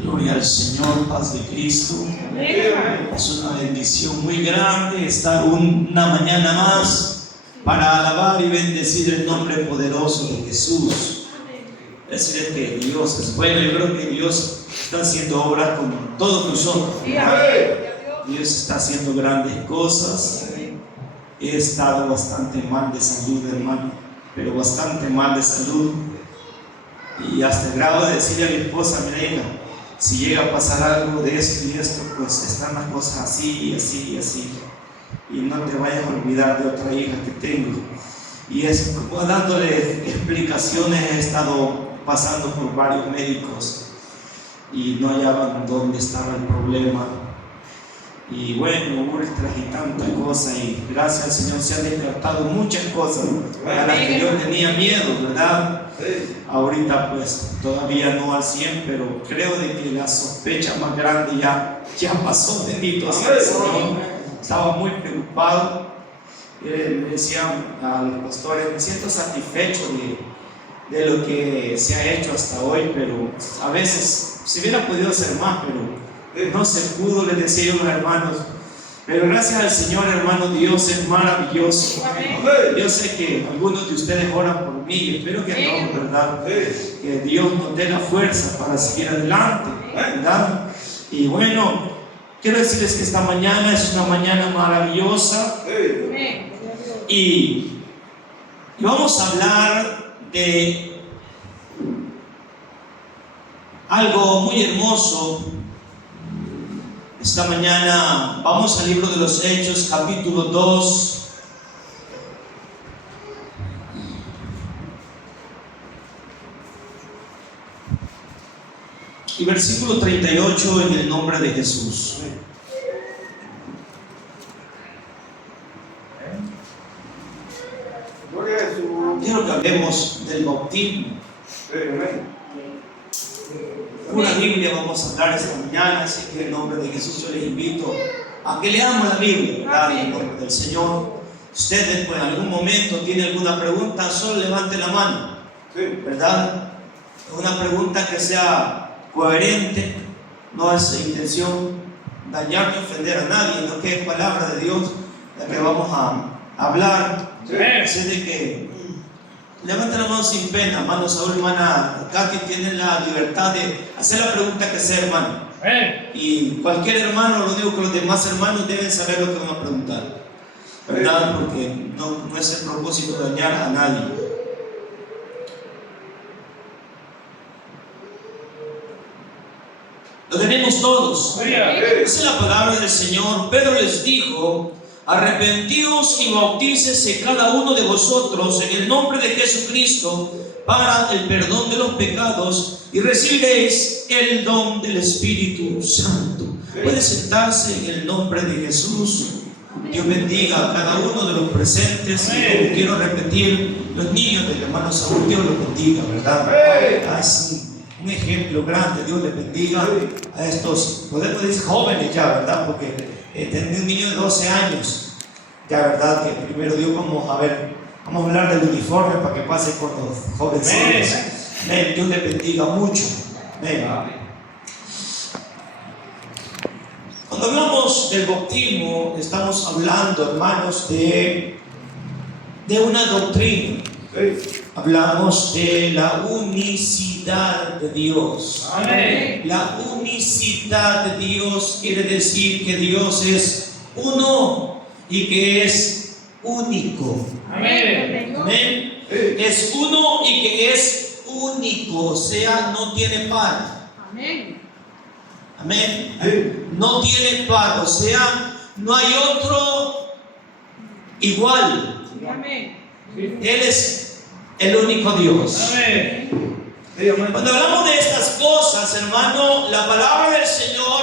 Gloria al Señor, paz de Cristo. Es una bendición muy grande estar una mañana más para alabar y bendecir el nombre poderoso de Jesús. Es decir, que Dios es bueno. Yo creo que Dios está haciendo obras con todos nosotros. Dios está haciendo grandes cosas. He estado bastante mal de salud, hermano, pero bastante mal de salud. Y hasta el grado de decirle a mi esposa: mira, hija, si llega a pasar algo de esto y esto, pues están las cosas así, así, así. Y no te vayas a olvidar de otra hija que tengo. Y es como dándole explicaciones. He estado pasando por varios médicos y no hallaban dónde estaba el problema. Y bueno, ultras y tanta cosa. Y gracias al Señor se han descartado muchas cosas a las que yo tenía miedo, ¿verdad? Ahorita pues todavía no al 100, pero creo de que la sospecha más grande ya pasó. Bendito sea el Señor. Estaba muy preocupado. Le decía a los pastores: me siento satisfecho de lo que se ha hecho hasta hoy, pero a veces se hubiera podido hacer más, pero no se pudo. Les decía yo a los hermanos, pero gracias al Señor, hermano, Dios es maravilloso. Yo sé que algunos de ustedes oran por mí, espero que no, ¿verdad? Que Dios nos dé la fuerza para seguir adelante, ¿verdad? Y bueno, quiero decirles que esta mañana es una mañana maravillosa. Y vamos a hablar de algo muy hermoso. Esta mañana vamos al libro de los Hechos, capítulo 2. Y versículo 38, en el nombre de Jesús. Quiero que hablemos del bautismo. Una Biblia vamos a hablar esta mañana, así que en el nombre de Jesús yo les invito a que leamos la Biblia, ¿verdad? En el nombre del Señor. Ustedes, pues, en algún momento tienen alguna pregunta, solo levante la mano, ¿verdad? Una pregunta que sea coherente, no es intención dañar ni ofender a nadie, no que es palabra de Dios la que vamos a hablar. Así de que levanten la mano sin pena. Hermano Saúl, hermana Katy, tienen la libertad de hacer la pregunta que sea, hermano. Y cualquier hermano, lo digo que los demás hermanos deben saber lo que van a preguntar, ¿verdad? Porque no es el propósito de dañar a nadie. Lo tenemos todos. Esa es la palabra del Señor. Pedro les dijo: arrepentíos y bautícese cada uno de vosotros en el nombre de Jesucristo para el perdón de los pecados y recibiréis el don del Espíritu Santo. Puede sentarse en el nombre de Jesús. Dios bendiga a cada uno de los presentes. Y como quiero repetir, los niños del hermano Saúl, Dios los bendiga, ¿verdad? Es un ejemplo grande. Dios les bendiga a estos, podemos decir jóvenes ya, ¿verdad? Porque tengo un niño de 12 años, ya, ¿verdad? Que primero Dios, vamos a hablar del uniforme para que pase con los jovencitos. Dios les bendiga mucho. Cuando hablamos del bautismo, estamos hablando, hermanos, de una doctrina. Hablamos de la unicidad de Dios. Amén. La unicidad de Dios quiere decir que Dios es uno y que es único. Amén. Amén. Es uno y que es único, o sea, no tiene par. Amén. Amén. No tiene par, o sea, no hay otro igual. Amén. Él es el único Dios. Amén. Cuando hablamos de estas cosas, hermano, la palabra del Señor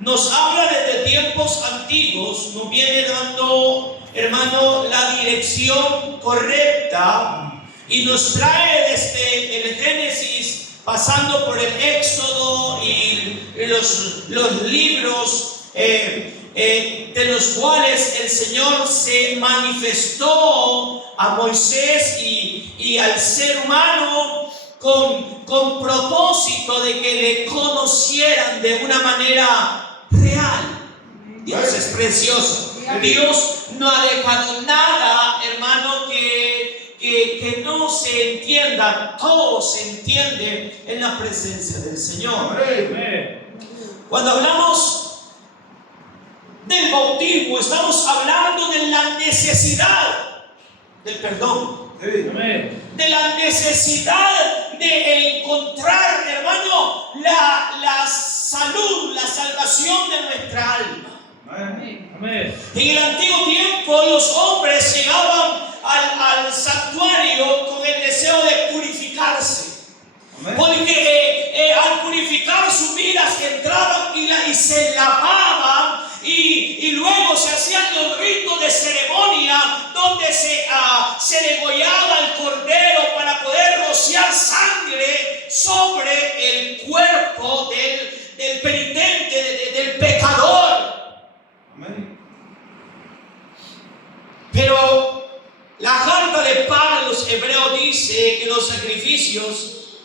nos habla desde tiempos antiguos, nos viene dando, hermano, la dirección correcta y nos trae desde el Génesis, pasando por el Éxodo y los libros de los cuales el Señor se manifestó a Moisés y al ser humano con propósito propósito de que le conocieran de una manera real. Dios es precioso. Dios no ha dejado nada, hermano, que no se entienda. Todo se entiende en la presencia del Señor. Cuando hablamos del bautismo, estamos hablando de la necesidad del perdón, de la necesidad de encontrar, hermano, la salud, la salvación de nuestra alma. En el antiguo tiempo los hombres llegaban al santuario con el deseo de purificarse. Porque al purificar sus vidas entraban y se lavaban y luego se hacían los ritos de ceremonia donde se degollaba el cordero para poder rociar sangre sobre el cuerpo del penitente, del pecador. Pero la carta de Pablo a los Hebreos dice que los sacrificios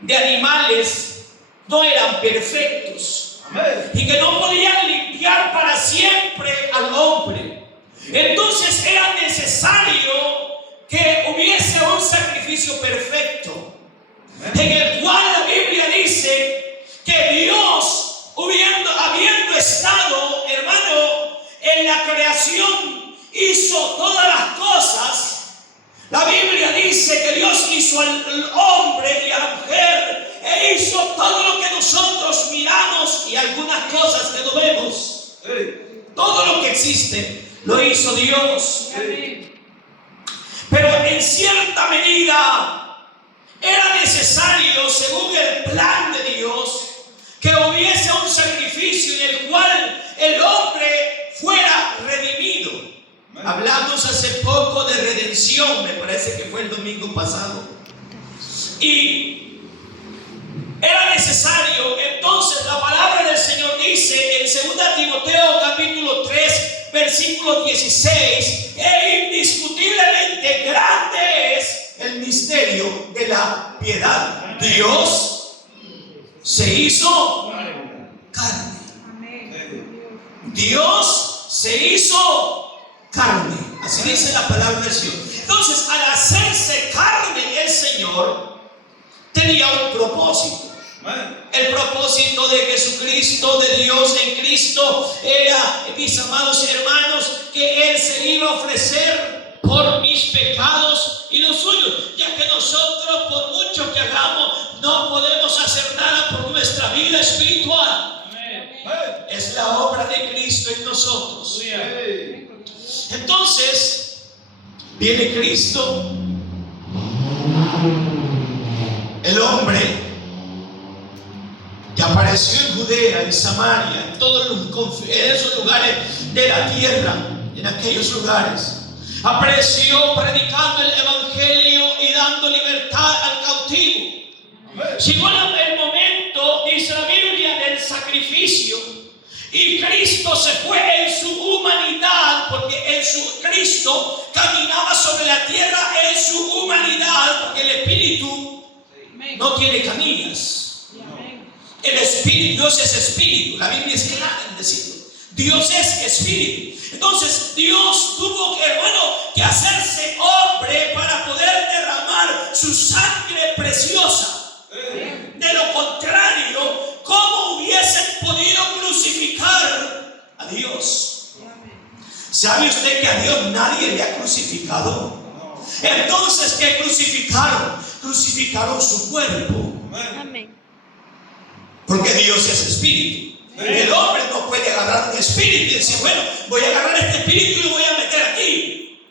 de animales no eran perfectos y que no podían limpiar para siempre al hombre. Entonces era necesario que hubiese un sacrificio perfecto, en el cual la Biblia dice que Dios, habiendo estado, hermano, en la creación, hizo todas las cosas. La Biblia dice que Dios hizo al hombre y a la mujer e hizo todo lo que nosotros miramos y algunas cosas que no vemos. Todo lo que existe lo hizo Dios. Pero en cierta medida era necesario, según el plan de Dios, que hubiese un sacrificio en el cual el hombre fuera redimido. Hablamos hace poco de redención, me parece que fue el domingo pasado. Y era necesario, entonces la palabra del Señor dice en 2 Timoteo capítulo 3, versículo 16, e indiscutiblemente grande es el misterio de la piedad. Dios se hizo carne. Dios se hizo carne, así dice la palabra del Señor. Entonces, al hacerse carne, el Señor tenía un propósito. El propósito de Jesucristo, de Dios en Cristo, era, mis amados hermanos, que Él se iba a ofrecer por mis pecados y los suyos, ya que nosotros, por mucho que hagamos, no podemos hacer nada por nuestra vida espiritual. Es la obra de Cristo en nosotros. Entonces viene Cristo, el hombre que apareció en Judea, en Samaria, en todos esos lugares de la tierra, en aquellos lugares, apareció predicando el evangelio y dando libertad al cautivo. Llegó el momento, dice la Biblia, del sacrificio. Y Cristo se fue en su humanidad, porque Cristo caminaba sobre la tierra en su humanidad, porque el Espíritu no tiene canillas. El Espíritu, Dios es Espíritu, la Biblia es clara en decirlo. Dios es Espíritu. Entonces Dios tuvo, hermano, que hacerse hombre para poder derramar su sangre preciosa. De lo contrario, ¿cómo hubiesen podido crucificar a Dios? ¿Sabe usted que a Dios nadie le ha crucificado? Entonces, ¿qué crucificaron? Crucificaron su cuerpo. Porque Dios es espíritu. El hombre no puede agarrar un espíritu y decir, bueno, voy a agarrar este espíritu y lo voy a meter aquí.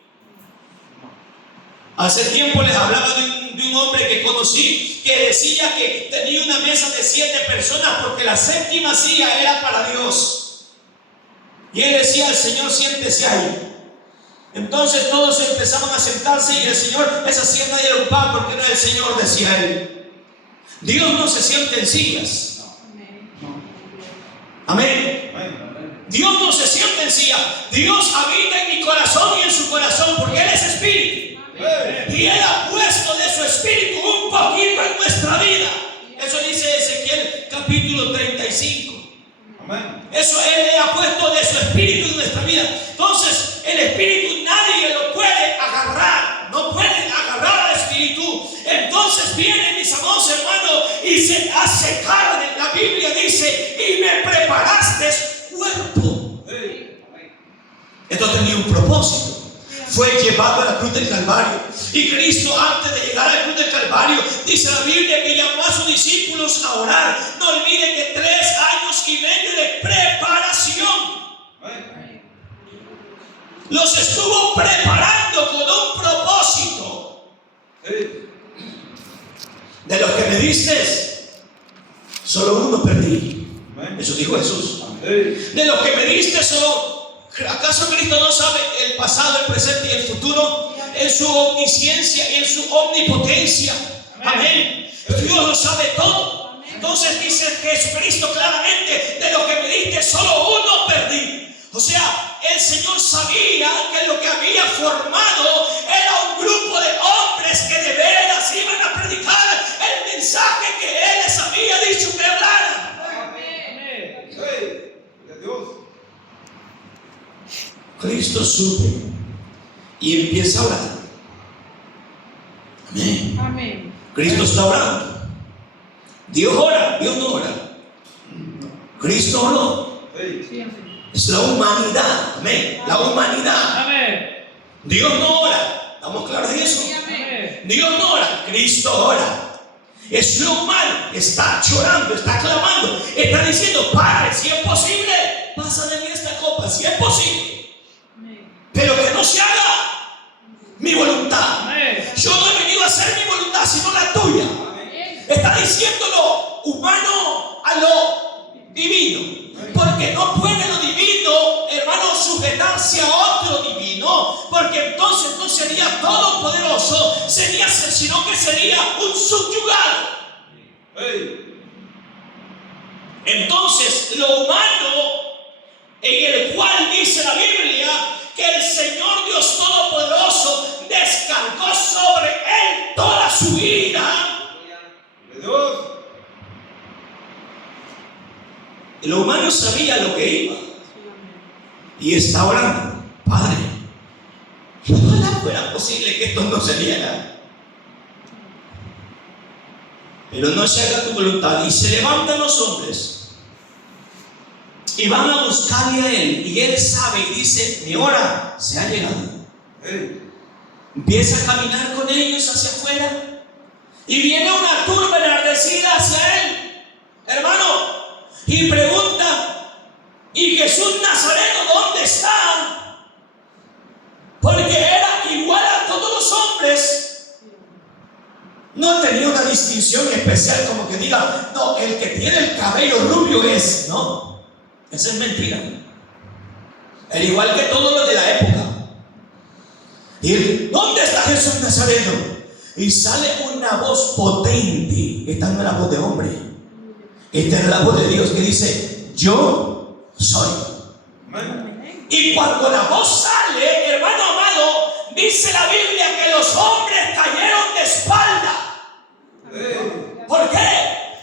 Hace tiempo les hablaba de un hombre que conocí que decía que tenía una mesa de 7 personas porque la 7ª silla era para Dios. Y él decía al Señor, siéntese ahí. Entonces todos empezaban a sentarse y el Señor, esa silla nadie lo ocupaba porque era el Señor, decía él. Dios no se sienta en sillas. Amén. Dios no se sienta en silla. Dios habita en mi corazón y en su corazón porque Él es espíritu. Y Él ha puesto de su espíritu un poquito en nuestra vida. Eso dice Eso Él le ha puesto de su espíritu en nuestra vida. Entonces, el espíritu nadie lo puede agarrar. No pueden agarrar al espíritu. Entonces viene, mis amados hermanos, y se hace carne. La Biblia dice: y me preparaste cuerpo. Esto tenía un propósito. Fue llevado a la cruz del Calvario. Y Cristo, antes de llegar a la cruz del Calvario, dice la Biblia que llamó a sus discípulos a orar. No olviden que 3 años y medio de preparación los estuvo preparando con un propósito. De los que me diste, solo uno perdí. Eso dijo Jesús. De los que me diste, ¿acaso Cristo no sabe el pasado, el presente y el futuro? En su omnisciencia y en su omnipotencia. Amén. Dios lo sabe todo. Entonces dice Jesucristo claramente: de lo que me diste, solo uno perdí. O sea, el Señor sabía que lo que había formado era un grupo de hombres que de veras iban a predicar el mensaje que Él les había dicho que hablaran. Amén. Cristo sube y empieza a orar. Amén. Amén. Cristo está orando. Dios ora, Dios no ora. Cristo oró. Es la humanidad. Amén. La humanidad. Amén. Dios no ora. ¿Estamos claros en eso? Amén. Dios no ora, Cristo ora. Es lo humano. Está llorando, está clamando, está diciendo: Padre, si es posible, pasa de mí esta copa, si es posible, pero que no se haga mi voluntad. Yo no he venido a hacer mi voluntad, sino la tuya. Está diciendo lo humano a lo divino, porque no puede lo divino, hermano, sujetarse a otro divino, porque entonces no sería todopoderoso, sino que sería un subyugado. Entonces, lo humano, en el cual dice la Biblia que el Señor Dios Todopoderoso descargó sobre él toda su ira. Lo humano sabía lo que iba y está orando: Padre, ojalá fuera posible que esto no se diera, pero no se haga tu voluntad. Y se levantan los hombres y van a buscarle a él, y él sabe y dice: mi hora se ha llegado. Empieza a caminar con ellos hacia afuera y viene una turba enardecida hacia él, hermano, y pregunta: ¿y Jesús Nazareno dónde está? Porque era igual a todos los hombres. No tenía una distinción especial, como que diga: no, el que tiene el cabello rubio es. No, esa es mentira. Era igual que todos los de la época. Y él: ¿dónde está Jesús Nazareno? Y sale una voz potente. Esta no es la voz de hombre, esta es la voz de Dios, que dice: yo soy. Y cuando la voz sale, hermano amado, dice la Biblia que los hombres cayeron de espalda. ¿Por qué,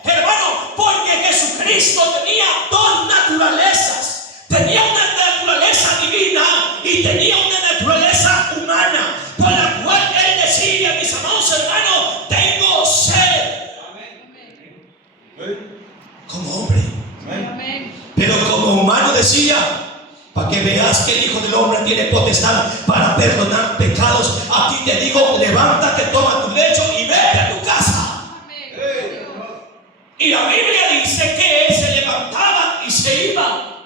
hermano? Porque Jesucristo tenía dos naturalezas. Tenía una naturaleza divina y tenía una naturaleza humana, por la cual él decía: mis amados hermanos, tengo sed. Como hombre. Pero como humano decía: para que veas que el Hijo del Hombre tiene potestad para perdonar pecados, a ti te digo, levántate, toma tu lecho y vete a tu casa. Y la Biblia dice que él se levantaba y se iba.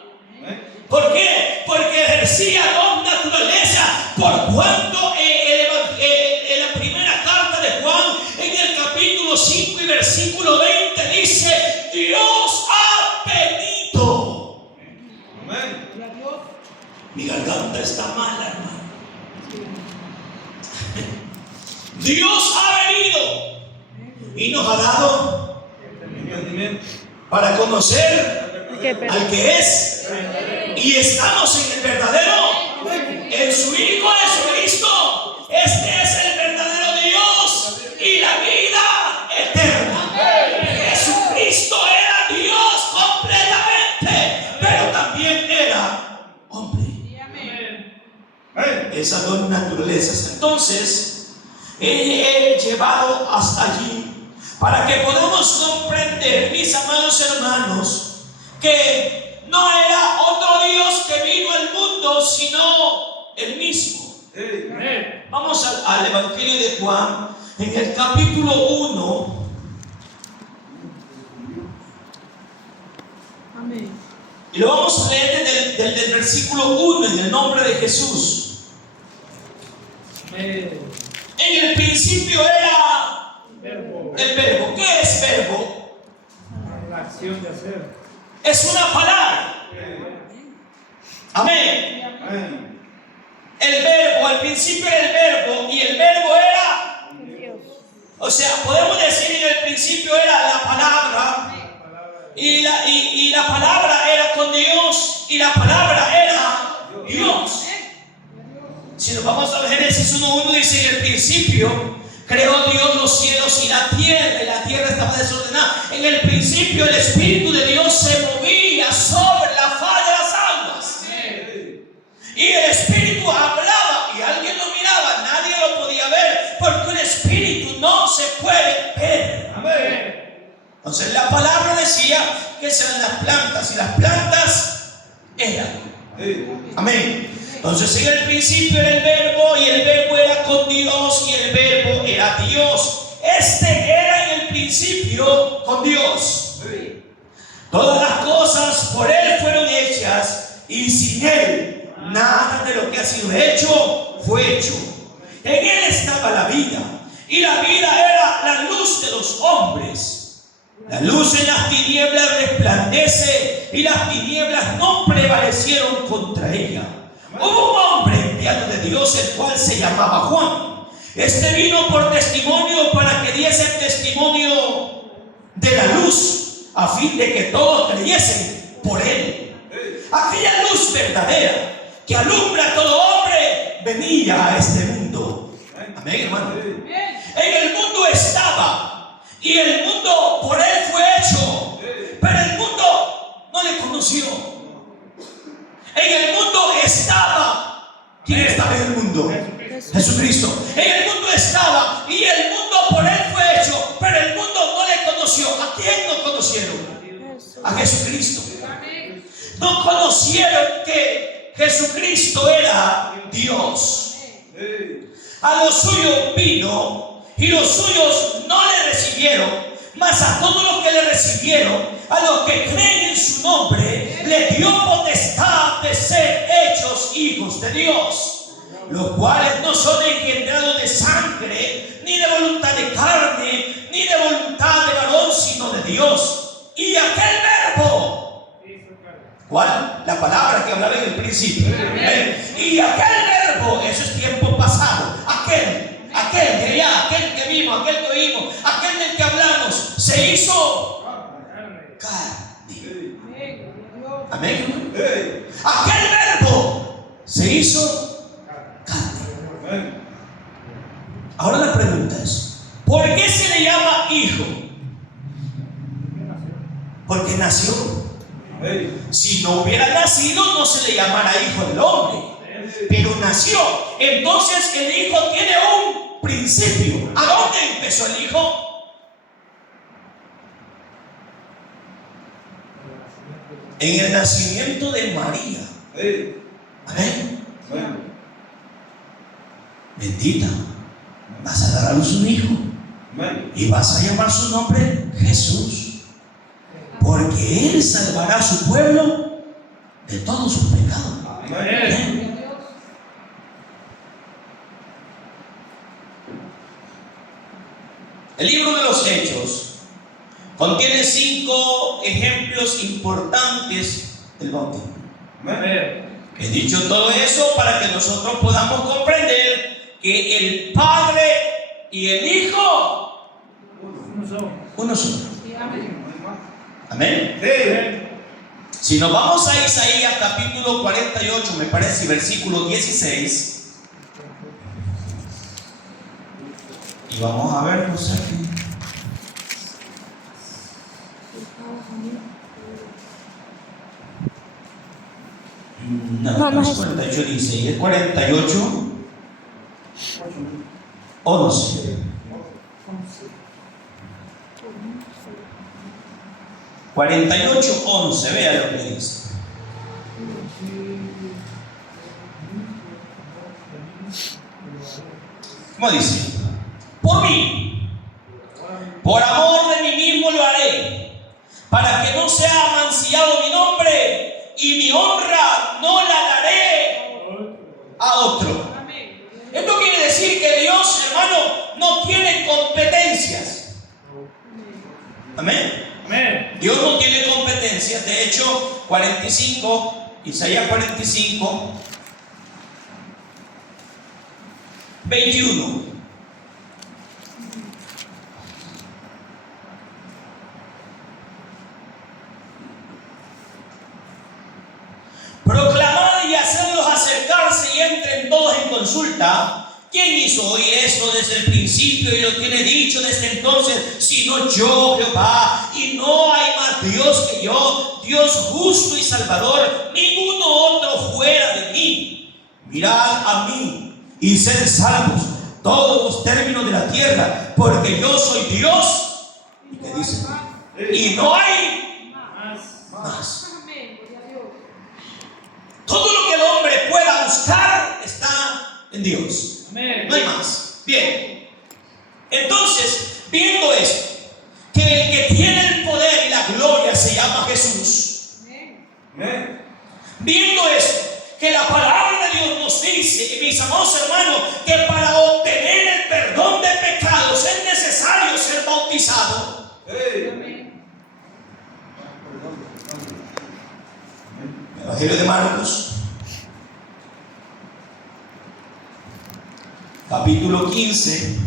¿Por qué? Porque ejercía dos naturalezas. Por cuanto en la primera carta de Juan, en el capítulo 5 y versículo 20, dice: Dios ha venido. Amén. Mi garganta está mala, hermano. Dios ha venido y nos ha dado para conocer al que es, y estamos en el verdadero, en su Hijo Jesucristo. Este es el verdadero Dios y la vida eterna. Jesucristo era Dios completamente, pero también esas dos naturalezas. Entonces, he llevado hasta allí para que podamos comprender, mis amados hermanos, que no era otro Dios que vino al mundo, sino el mismo. Vamos al Evangelio de Juan, en el capítulo 1. Amén. Y lo vamos a leer desde el versículo 1, en el nombre de Jesús. Amén. En el principio era Verbo. el verbo. ¿Qué es verbo? La acción de hacer. Es una palabra. Amén. Amén. El verbo, al principio era el verbo, y el verbo era, o sea, podemos decir en el principio era la palabra, y la palabra era con Dios, y la palabra era Dios. Si nos vamos a Génesis 1:1, dice: en el principio creó Dios los cielos y la tierra estaba desordenada. En el principio el Espíritu de Dios se movía sobre la faz de las aguas. Y el Espíritu hablaba y alguien lo miraba, nadie lo podía ver, porque el Espíritu no se puede ver. Amén. Entonces la palabra decía que serán las plantas, y las plantas eran. Amén. Entonces en el principio era el verbo, y el verbo era con Dios, y el verbo era Dios. Este era en el principio con Dios. Todas las cosas por Él fueron hechas, y sin Él nada de lo que ha sido hecho fue hecho. En Él estaba la vida, y la vida era la luz de los hombres. La luz en las tinieblas resplandece, y las tinieblas no prevalecieron contra ella. Hubo un hombre enviado de Dios, el cual se llamaba Juan. Este vino por testimonio, para que diese testimonio de la luz, a fin de que todos creyesen por él. Aquella luz verdadera que alumbra a todo hombre venía a este mundo. Amén, hermano. En el mundo estaba, y el mundo por él fue hecho, pero el mundo no le conoció. En el mundo estaba. ¿Quién estaba en el mundo? Jesucristo. En el mundo estaba, y el mundo por él fue hecho, pero el mundo no le conoció. ¿A quién no conocieron? A Jesucristo. No conocieron que Jesucristo era Dios. A los suyos vino, y los suyos no le recibieron, mas a todos los que le recibieron, a los que creen en su nombre, le dio potestad de ser hechos hijos de Dios, los cuales no son engendrados de sangre, ni de voluntad de carne, ni de voluntad de varón, sino de Dios. Y aquel verbo, ¿cuál? La palabra que hablaba en el principio. Y aquel verbo, eso es tiempo pasado. Aquel de allá, aquel que vimos, aquel que oímos, aquel del que hablamos, se hizo carne. Amén. Aquel verbo se hizo carne. Ahora la pregunta es: ¿por qué se le llama hijo? Porque nació. Si no hubiera nacido, no se le llamara hijo del hombre, pero nació. Entonces el hijo tiene un principio. ¿A dónde empezó el hijo? En el nacimiento de María. Amén. Bendita, vas a dar a luz un hijo, y vas a llamar su nombre Jesús, porque Él salvará a su pueblo de todos sus pecados. Amén. El libro de los Hechos contiene 5 ejemplos importantes del bautismo. He dicho todo eso para que nosotros podamos comprender que el Padre y el Hijo uno son. Amén. Si nos vamos a Isaías capítulo 48, me parece, versículo 16. Y vamos a ver, José. No, es 48 dice, y es 48. 11. 48, 11. Vea lo que dice. ¿Cómo dice? Por mí, por amor de mí mismo lo haré, para que no sea mancillado mi nombre, y mi honra no la daré a otro. Esto quiere decir que Dios, hermano, no tiene competencias. Amén. Amén. Dios no tiene competencias. De hecho, 45, Isaías 45, 21. Proclamad y hacedlos acercarse y entren todos en consulta. ¿Quién hizo oír esto desde el principio y lo tiene dicho desde entonces? Sino yo, Jehová, y no hay más Dios que yo, Dios justo y salvador, ninguno otro fuera de mí. Mirad a mí y sed salvos todos los términos de la tierra, porque yo soy Dios. ¿Y qué dice? Y no hay más. Todo lo que el hombre pueda buscar está en Dios. No hay más. Bien. Entonces, viendo esto, que el que tiene el poder y la gloria se llama Jesús. Viendo esto, que la palabra de Dios nos dice, mis amados hermanos, que para obtener el perdón de pecados es necesario ser bautizado. Evangelio de Marcos, capítulo 15,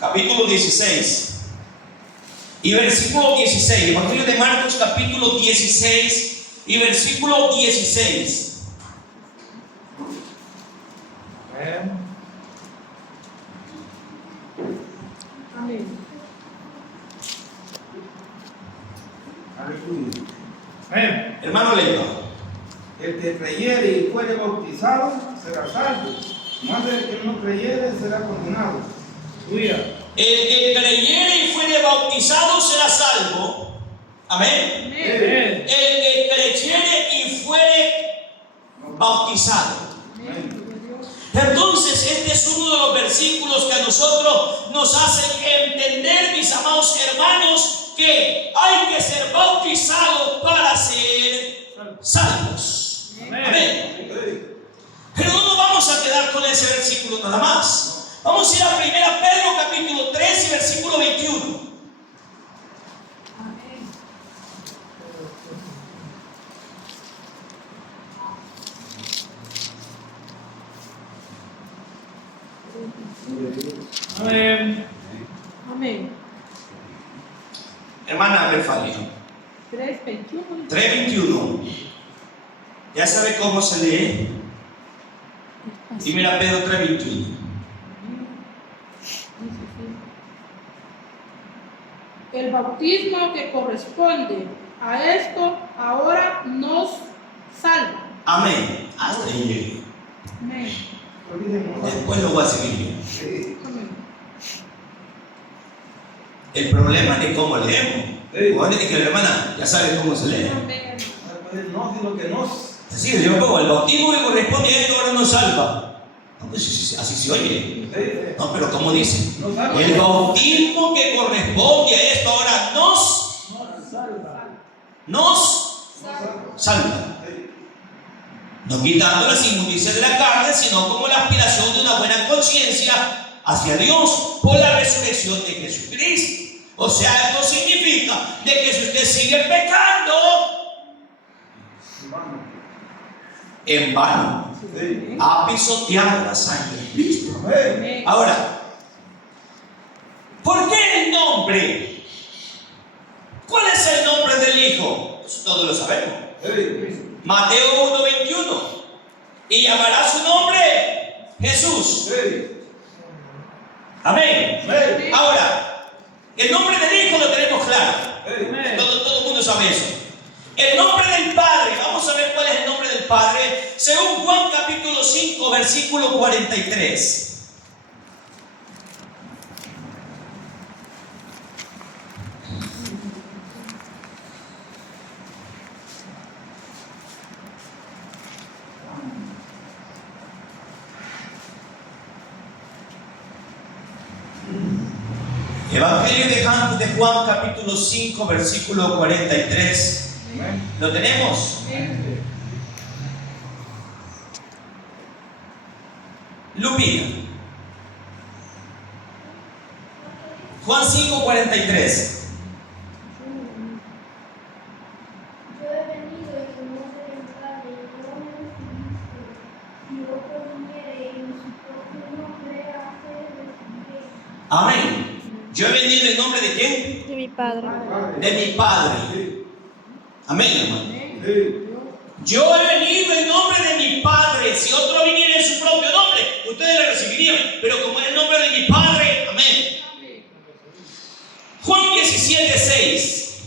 capítulo 16 y versículo 16. Evangelio de Marcos, capítulo 16 y versículo 16. Amén. Amén. Hermano, lea. El que creyere y fuere bautizado será salvo, mas el que no creyere será condenado. Aleluya. El que creyere y fuere bautizado será salvo. Amén. Amén. El que creyere y fuere bautizado. Entonces, este es uno de los versículos que a nosotros nos hacen entender, mis amados hermanos, que hay que ser bautizados para ser salvos. Amén. Pero no nos vamos a quedar con ese versículo nada más. Vamos a ir a 1 Pedro capítulo 3 y versículo 21. Amén. Amén. Hermana Berfalia, 3:21. 3:21. ¿Ya sabe cómo se lee? 1 Pedro 3:21. El bautismo que corresponde a esto ahora nos salva. Amén. Hasta ahí llegué. Amén. Después lo voy a seguir. Sí. Amén. El problema es cómo leemos. Cuando le dije a la hermana, ya sabe cómo se lee. Amén. No, sino que nos. Así yo pongo, el bautismo que corresponde a esto ahora nos salva. No, pues, así se oye. No, pero ¿cómo dice? Nos salva. El bautismo que corresponde a esto ahora nos salva. No quitando las inmundicias de la carne, sino como la aspiración de una buena conciencia hacia Dios por la resurrección de Jesucristo. O sea, esto significa de que si usted sigue pecando, en vano ha pisoteado la sangre de Cristo. Amén. Ahora, ¿por qué el nombre? ¿Cuál es el nombre del Hijo? Pues todos lo sabemos. Mateo 1:21. Y llamará su nombre Jesús. Amén. Ahora, el nombre del Hijo lo tenemos claro. Todo el mundo sabe eso. El nombre del Padre, vamos a ver cuál es el nombre del Padre, según Juan capítulo 5, versículo 43. Evangelio de Juan capítulo 5 versículo 43. Amén. ¿Lo tenemos? Lupita. Juan 5, 43. Yo he venido en el nombre del Padre, y no me recibiste. Si otro viniere en su propio nombre, a él recibiré. Amén. Yo he venido en nombre de quién? De mi Padre. De mi Padre. Sí. Amén, hermano. Sí. Yo he venido en nombre de mi Padre. Si otro viniera en su propio nombre, ustedes le recibirían. Pero como es el nombre de mi Padre, amén. Juan 17, 6.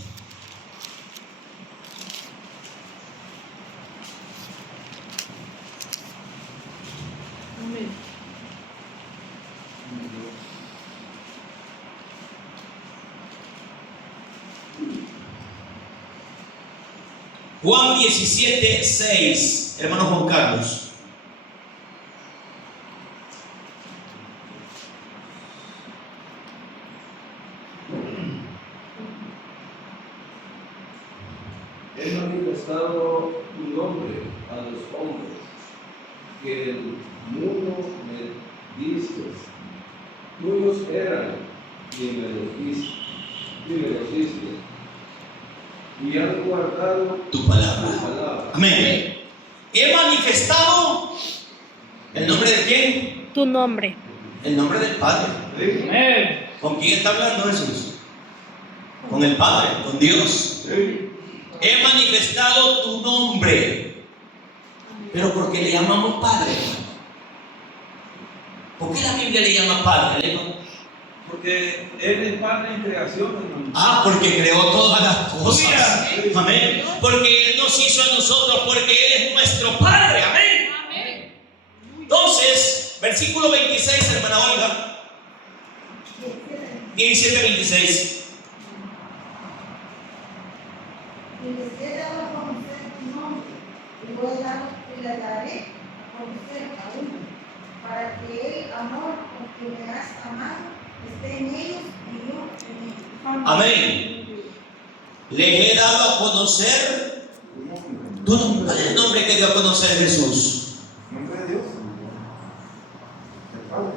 Amén. Juan 17, 6. Hermano Juan Carlos. He manifestado tu nombre a los hombres, que el mundo me diste. Tuyos eran y me los diste. Y han guardado Tu palabra. tu palabra. Amén. He manifestado el nombre de quién? Tu nombre. El nombre del Padre. Sí. Amén. ¿Con quién está hablando Jesús? Con el Padre, con Dios. Sí. He manifestado tu nombre. Pero ¿por qué le llamamos Padre? ¿Por qué la Biblia le llama Padre? hermano? Porque Él es Padre en creación, hermano. Porque creó todas las cosas. Sí. Amén. Porque Él nos hizo a nosotros, porque Él es nuestro Padre. Amén. Amén. Entonces, versículo 26, hermana Olga. 17, 26. Y les he dado a conocer tu nombre, y le daré a conocer a uno, para que el amor con que me has amado esté en ellos y yo en ellos. Amén. Les he dado a conocer tu nombre. ¿Cuál es el nombre que dio a conocer Jesús? Nombre de Dios. El Padre.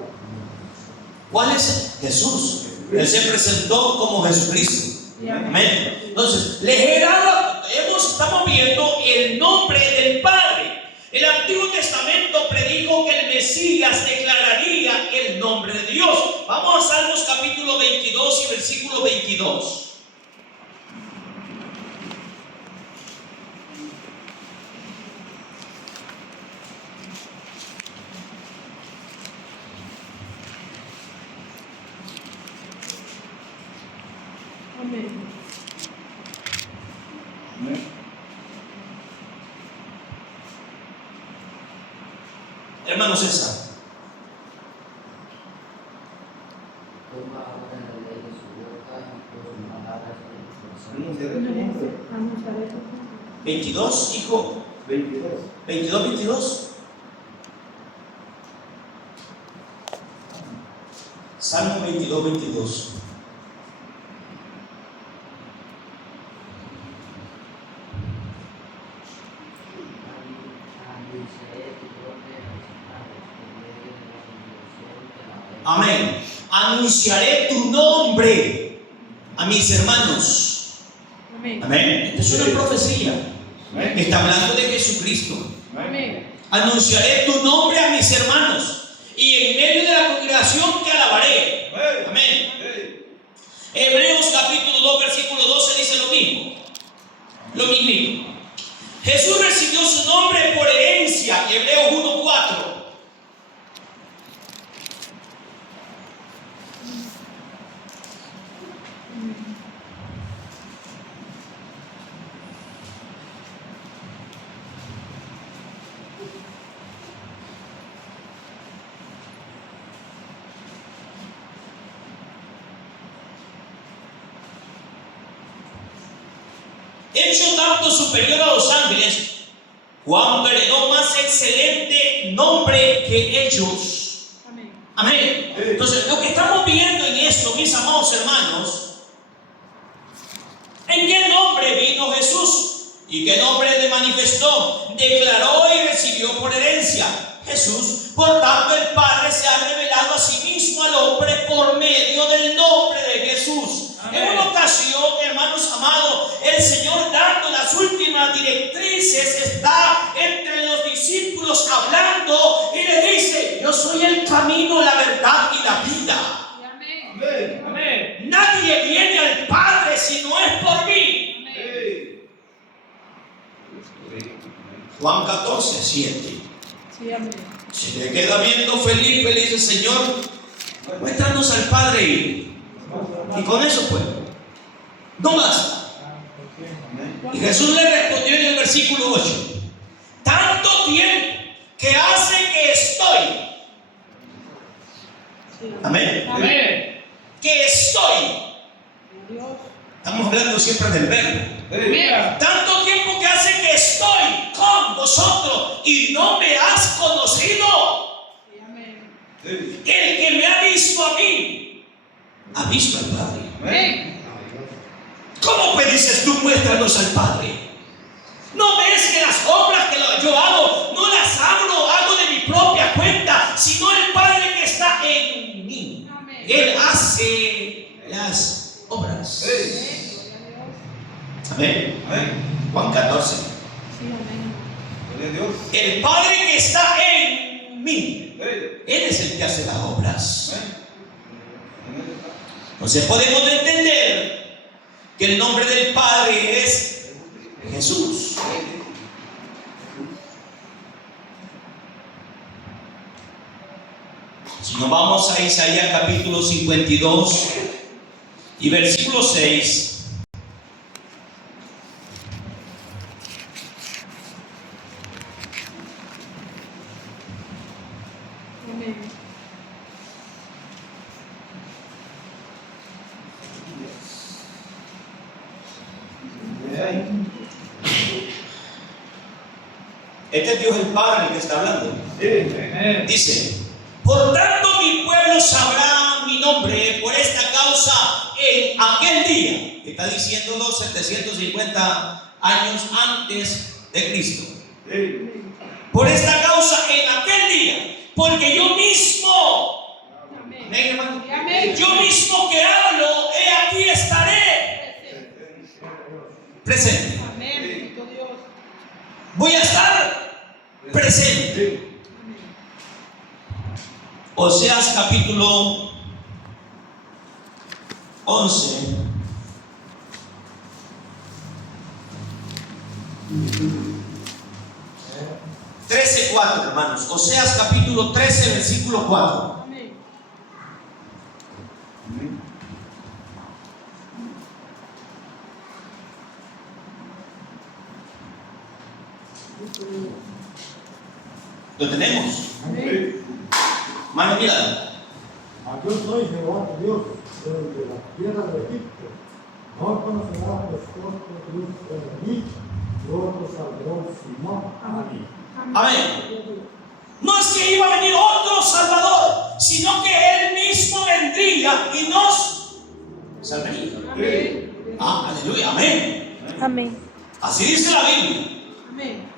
¿Cuál es? Jesús. Él se presentó como Jesucristo. Amén. Entonces, les he dado, estamos viendo el nombre del Padre. El Antiguo Testamento predicó que el Mesías declararía el nombre de Dios. Vamos a Salmos capítulo 22 y versículo 22. Amén. Amén. Hermano César. Toma ahora la ley de su boca y tus palabras de tu corazón. Anunciaré tu nombre. Anunciaré tu nombre. 22, hijo. 22. 22, 22. Salmo 22, 22. Amén. Anunciaré tu nombre a mis hermanos. Amén. Amén. Esta es una profecía. Amén. Está hablando de Jesucristo. Amén. Anunciaré tu nombre a mis hermanos y en medio de la congregación te alabaré. Amén. Hebreos capítulo 2 versículo 12 dice lo mismo. Lo mismo. Jesús recibió su nombre por herencia. Hebreos 1:4. hecho tanto superior a los ángeles, cuando heredó más excelente nombre que ellos. Amén. Amén. Entonces, lo que estamos viendo en esto, mis amados hermanos, ¿en qué nombre vino Jesús? ¿Y qué nombre le manifestó? Declaró y recibió por herencia. Jesús, por tanto, el Padre se ha revelado a sí mismo al hombre por medio del nombre de Jesús. Amén. En una ocasión, hermanos amados, el Señor, dando las últimas directrices, está entre los discípulos hablando y le dice: yo soy el camino, la verdad y la vida. Y amén. Amén. Amén. Nadie viene al Padre si no es por mí. Juan 14, 7. Sí, amén. Si le queda viendo Felipe, le dice: Señor, muéstranos al Padre y con eso pues, no basta. Y Jesús le respondió en el versículo 8: tanto tiempo que hace que estoy. Sí, Amén. Amén. Que estoy. Dios. Estamos hablando siempre del verbo. Amén. Tanto tiempo que hace que estoy con vosotros y no me has conocido. Sí, amén. El que me ha visto a mí, ha visto al Padre. Amén. ¿Cómo pues dices tú, muéstranos al Padre? ¿No ves que las obras que yo hago, no las hago de mi propia cuenta, sino el Padre que está en mí? Amén. Él hace las obras. Amén. Juan 14. Sí, amén. Gloria a Dios. El Padre que está en mí, Él es el que hace las obras. Entonces podemos entender que el nombre del Padre es Jesús. Si nos vamos a Isaías capítulo 52 y versículo 6. Amén. Este es Dios el Padre el que está hablando. Amén. Dice: por tanto mi pueblo sabrá mi nombre por esta causa en aquel día. Está diciendo los 750 años antes de Cristo. Por esta causa en aquel día, porque yo mismo, Amén. amén, hermano, Sí, amén. yo mismo que hablo, he aquí estaré presente. Amén. Bendito Dios. Voy a estar presente. Oseas capítulo 11. Trece, 4, hermanos. Oseas capítulo 13, versículo 4. Amén. ¿Lo tenemos? Amén. Mano, mira. Yo soy Jehová tu Dios, desde la tierra de Egipto. No conocerás los costos de mí, y otro Salvador, sino a mí. Amén. No es que iba a venir otro Salvador, sino que Él mismo vendría y nos salvaría. Amén. Ah, aleluya, amén. Amén. Así dice la Biblia. Amén.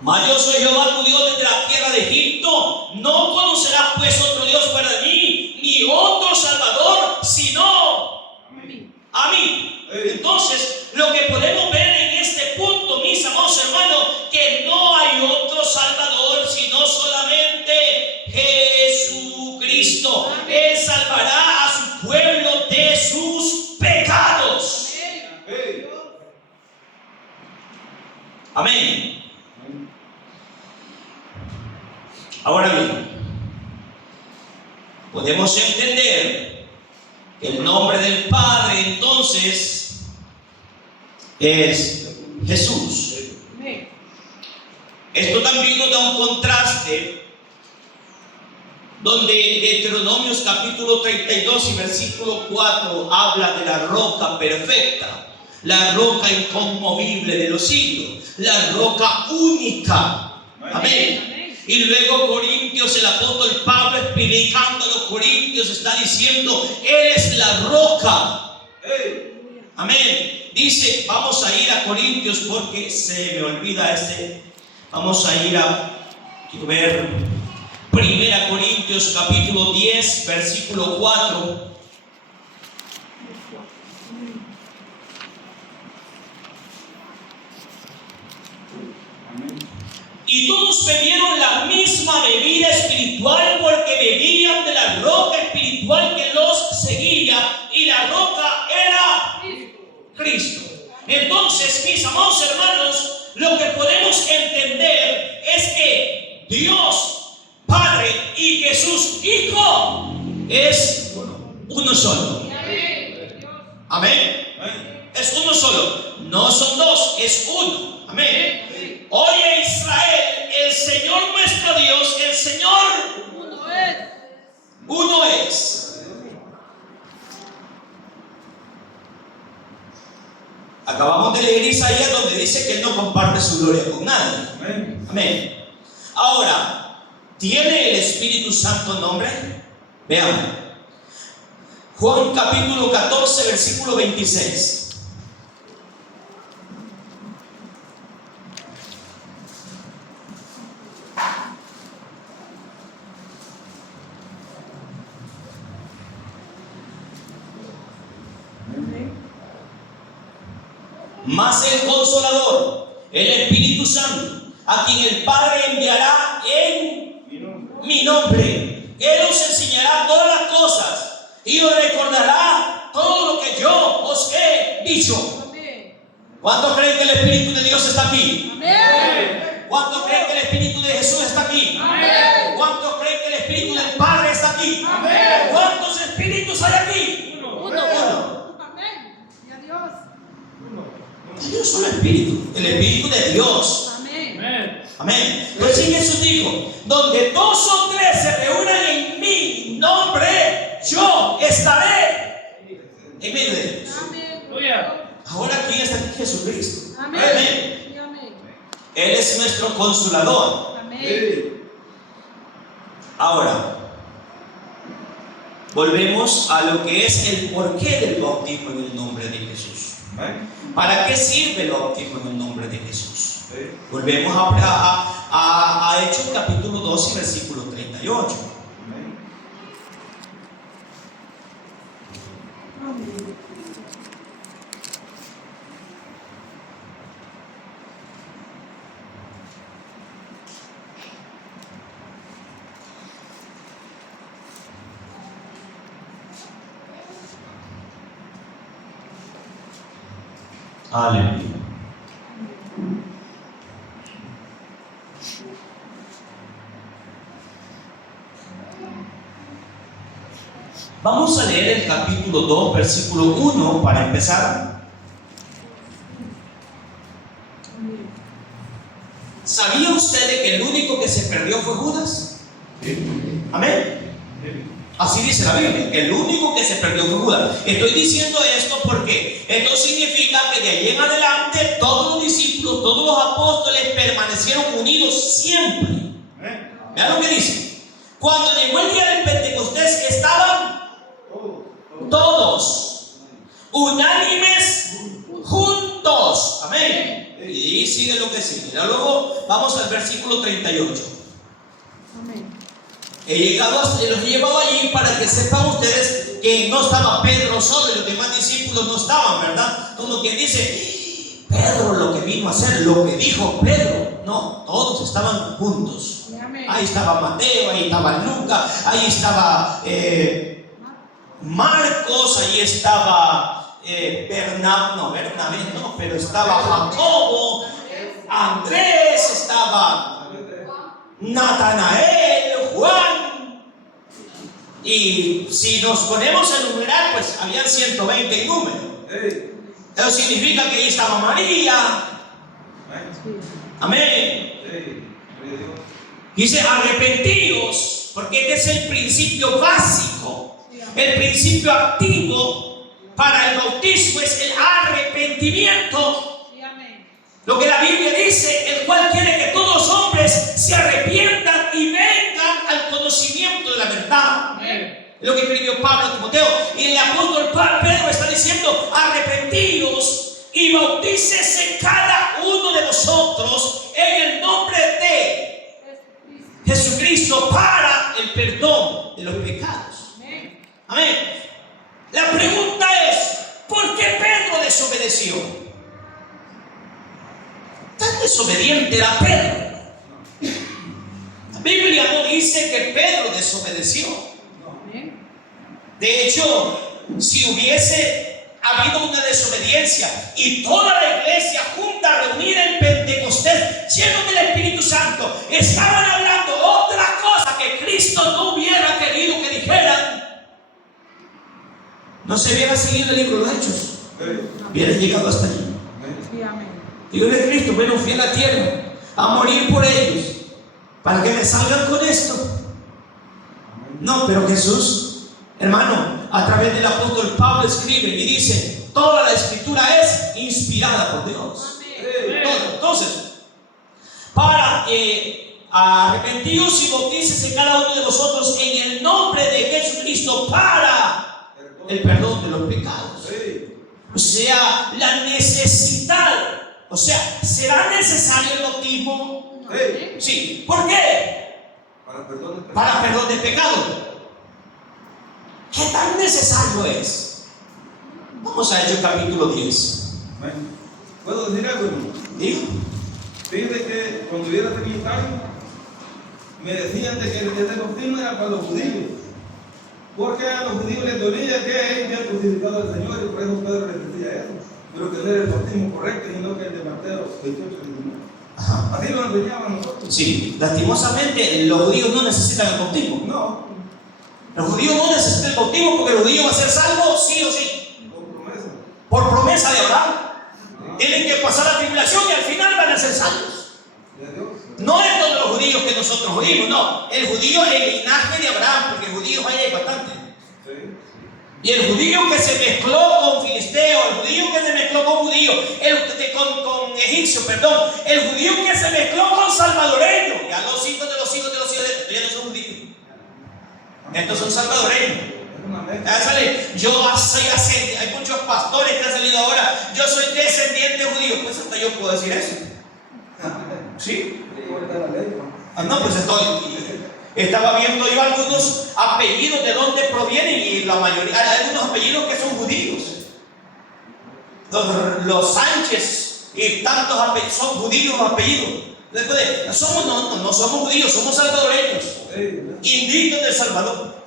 Mas yo soy Jehová tu Dios desde la tierra de Egipto. No conocerás pues otro Dios fuera de mí, ni otro Salvador, sino Amén. a mí. Entonces, lo que podemos ver en este punto, mis amados hermanos, que no hay otro Salvador, sino solamente Jesucristo. Él salvará a su pueblo de sus pecados. Amén. Ahora bien, podemos entender que el nombre del Padre entonces es Jesús. Amén. Esto también nos da un contraste donde Deuteronomios capítulo 32 y versículo 4 habla de la roca perfecta. la roca inconmovible de los siglos, la roca única. Amén. Y luego Corintios, el apóstol Pablo explicando a los corintios está diciendo, Él es la roca. Amén. Dice, vamos a ir a Corintios porque se me olvida vamos a ir a ver 1 Corintios capítulo 10 versículo 4. Y todos bebieron la misma bebida espiritual porque bebían de la roca espiritual que los seguía, y la roca era Cristo. Entonces, mis amados hermanos, lo que podemos entender es que Dios Padre y Jesús Hijo es uno solo. Amén. Es uno solo. No son dos, es uno. Amén. Oye Israel, el Señor nuestro Dios, el Señor uno es. Acabamos de leer Isaías donde dice que Él no comparte su gloria con nadie. Amén. Ahora, ¿tiene el Espíritu Santo nombre? Veamos. Juan capítulo 14 versículo 26. Mas el Consolador, el Espíritu Santo, a quien el Padre enviará en mi nombre, Él os enseñará todas las cosas y os recordará todo lo que yo os he dicho. ¿Cuántos creen que el Espíritu de Dios está aquí? ¿Cuántos creen que el Espíritu de Jesús está aquí? ¿Cuántos creen que el Espíritu del Padre está aquí? ¿Cuántos espíritus hay aquí? Uno. Hay un solo espíritu, el Espíritu de Dios. Amén. Entonces Jesús dijo, donde dos o tres se reúnan en mi nombre, yo estaré en medio de ellos. Ahora, ¿quién está aquí? Jesucristo. Amén. Él es nuestro consolador. Ahora, volvemos a lo que es el porqué del bautismo en el nombre de Jesús. ¿Para qué sirve el bautismo en el nombre de Jesús? Volvemos a Hechos capítulo 12 versículo 38. Aleluya. Vamos a leer el capítulo 2, versículo 1 para empezar. ¿Sabía usted de que el único que se perdió fue Judas? Amén. Así dice la Biblia, que el único que se perdió fue Judas. Estoy diciendo esto porque esto significa que de ahí en adelante todos los discípulos, todos los apóstoles permanecieron unidos siempre. Vean lo que dice. Cuando llegó el día del Pentecostés estaban todos unánimes juntos. Amén. Y sigue lo que sigue. Luego vamos al versículo 38. He llegado, los he llevado allí para que sepan ustedes que no estaba Pedro solo y los demás discípulos no estaban, ¿verdad? Como quien dice, Pedro lo que vino a hacer, lo que dijo Pedro. No, todos estaban juntos. Ahí estaba Mateo, ahí estaba Lucas, ahí estaba Marcos, ahí estaba Bernabé no, pero estaba Jacobo, Andrés, estaba Natanael, Juan. Y si nos ponemos a enumerar, pues habían 120 en número. Eso significa que ahí estaba María. Amén. Dice, arrepentíos, porque este es el principio básico, el principio activo para el bautismo es el arrepentimiento. Sí, amén. Lo que la Biblia dice, el cual quiere que todos los hombres se arrepientan y vengan al conocimiento de la verdad. Amén. Es lo que escribió Pablo a Timoteo. Y el apóstol Pedro está diciendo: arrepentíos y bautícese cada uno de vosotros en el nombre de Jesucristo para el perdón de los pecados. Amén. Amén. La pregunta es: ¿por qué Pedro desobedeció? Tan desobediente era Pedro. La Biblia no dice que Pedro desobedeció. Amén. De hecho, si hubiese habido una desobediencia y toda la iglesia junta, reunida en Pentecostés, lleno del Espíritu Santo, estaban hablando otra cosa que Cristo no hubiera querido que dijeran, no se hubiera seguido el libro de los Hechos, hubiera llegado hasta allí. Sí, amén. Digo de Cristo: bueno, fui a la tierra a morir por ellos para que me salgan con esto. No, pero Jesús, hermano, a través del apóstol Pablo escribe y dice: toda la escritura es inspirada por Dios. Todo. Entonces, para arrepentidos y bautícese cada uno de vosotros en el nombre de Jesucristo para el perdón de los pecados. O sea, la necesidad. O sea, ¿será necesario el bautismo? Sí. ¿Por qué? Para perdón de pecado. ¿Qué tan necesario es? Vamos a Hechos capítulo 10. ¿Puedo decir algo, hermano? ¿Digo? Fíjate que cuando yo era trinitario, me decían de que este bautismo era para los judíos, porque a los judíos les dolía que ellos habían crucificado al Señor, y por eso Pedro les decía eso, pero que no era el bautismo correcto, sino que el de Mateo 28. Ajá. Así lo enseñaban a nosotros. Sí, lastimosamente los judíos no necesitan el bautismo. No, Los judíos no necesitan el bautismo porque el judío va a ser salvo sí o sí, con promesa. por promesa de Abraham. Tienen que pasar la tribulación y al final van a ser salvos. De Dios. No es todos los judíos que nosotros oímos, no. El judío es el linaje de Abraham, porque judíos hay bastante. Sí. Y el judío que se mezcló con filisteo, el judío que se mezcló con judío, con egipcio, perdón, el judío que se mezcló con salvadoreño, ya los hijos de los hijos de los hijos de ya no son judíos. Estos son salvadoreños. Es una mezcla. Ya sale, yo soy ascendiente, hay muchos pastores que han salido ahora, yo soy descendiente judío, pues hasta yo puedo decir eso. ¿Sí? No, pues estaba viendo yo algunos apellidos de dónde provienen y la mayoría, hay algunos apellidos que son judíos. Los Sánchez y tantos apellidos son judíos apellidos. No somos judíos, somos salvadoreños, indígenas del Salvador.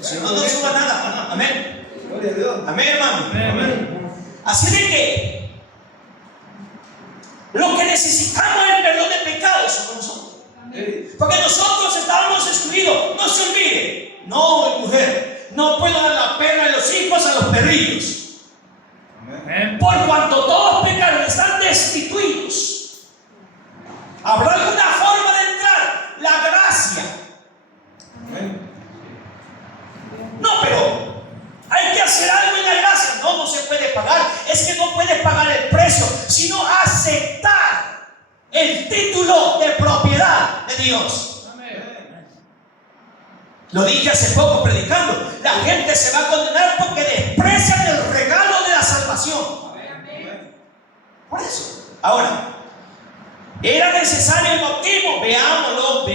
Si no, no suba nada. Amén. Gloria a Dios. Amén, hermano. Amén. Así de que lo que necesitamos es el perdón de pecados somos nosotros. Porque nosotros estábamos excluidos. No se olvide. No, mujer, no puedo dar la perra de los hijos a los perrillos. Amén. Por cuanto todos pecaron, están destituidos. ¿Habrá alguna forma de entrar? La gracia. Amén. No, pero hay que hacer algo en la gracia. No se puede pagar. Es que no puedes pagar el precio, sino aceptar el título de propiedad de Dios. Lo dije hace poco predicando. La gente se va a condenar porque desprecian el regalo de la salvación. Por eso. Ahora, ¿era necesario el bautismo? Veámoslo.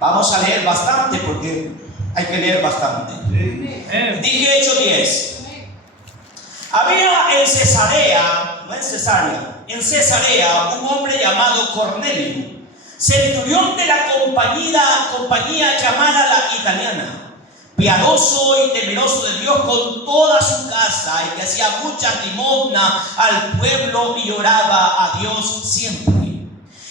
Vamos a leer bastante porque hay que leer bastante. Dije Hechos 10. Había en Cesarea un hombre llamado Cornelio, centurión de la compañía llamada la italiana, piadoso y temeroso de Dios con toda su casa, y que hacía mucha limosna al pueblo y oraba a Dios siempre.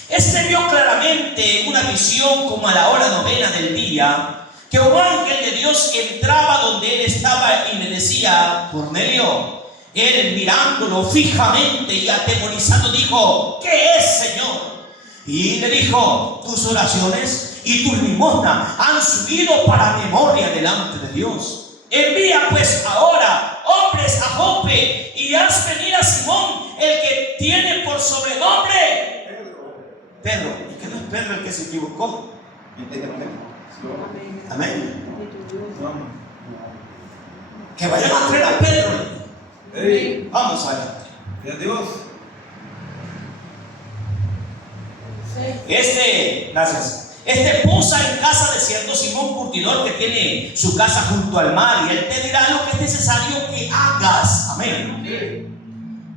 Este vio claramente en una visión como a la hora 9 del día que un ángel de Dios entraba donde él estaba y le decía: Cornelio. Él, mirándolo fijamente y atemorizado, dijo: ¿qué es, Señor? Y le dijo: tus oraciones y tus limosnas han subido para memoria delante de Dios. Envía pues ahora hombres a Jope y haz venir a Simón, el que tiene por sobrenombre Pedro. ¿Y que no es Pedro el que se equivocó? Amén. Que vayan a traer a Pedro. Hey, Vamos allá. y a Dios. Gracias. Posa en casa de cierto Simón curtidor que tiene su casa junto al mar, y él te dirá lo que es necesario que hagas. Amén.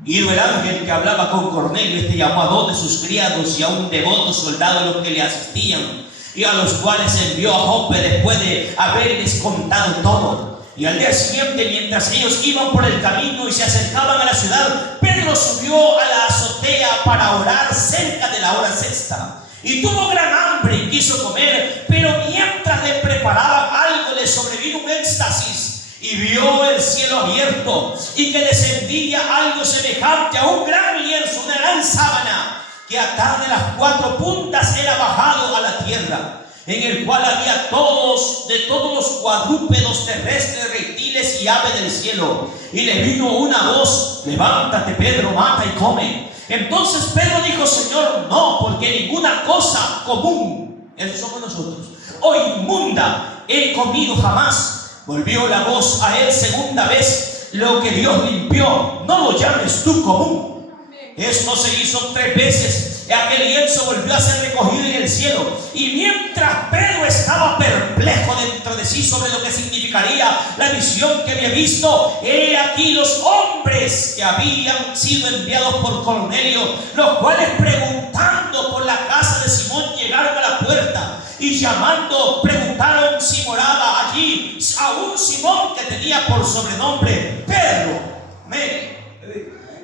Y el ángel que hablaba con Cornelio, llamó a 2 de sus criados y a un devoto soldado, los que le asistían, y a los cuales envió a Jope después de haberles contado todo. Y al día siguiente, mientras ellos iban por el camino y se acercaban a la ciudad, Pedro subió a la azotea para orar cerca de la hora sexta. Y tuvo gran hambre y quiso comer, pero mientras le preparaban algo, le sobrevino un éxtasis y vio el cielo abierto y que descendía algo semejante a un gran lienzo, una gran sábana, que atada de las 4 puntas era bajado a la tierra, en el cual había de todos los cuadrúpedos terrestres, reptiles y aves del cielo. Y le vino una voz: levántate, Pedro, mata y come. Entonces Pedro dijo: Señor, no, porque ninguna cosa común, eso somos nosotros, o inmunda he comido jamás. Volvió la voz a él segunda vez: lo que Dios limpió, no lo llames tú común. Esto se hizo 3 veces. Aquel lienzo volvió a ser recogido en el cielo. Y mientras Pedro estaba perplejo dentro de sí sobre lo que significaría la visión que había visto, he aquí los hombres que habían sido enviados por Cornelio, los cuales preguntando por la casa de Simón llegaron a la puerta, y llamando preguntaron si moraba allí a un Simón que tenía por sobrenombre Pedro. Amén.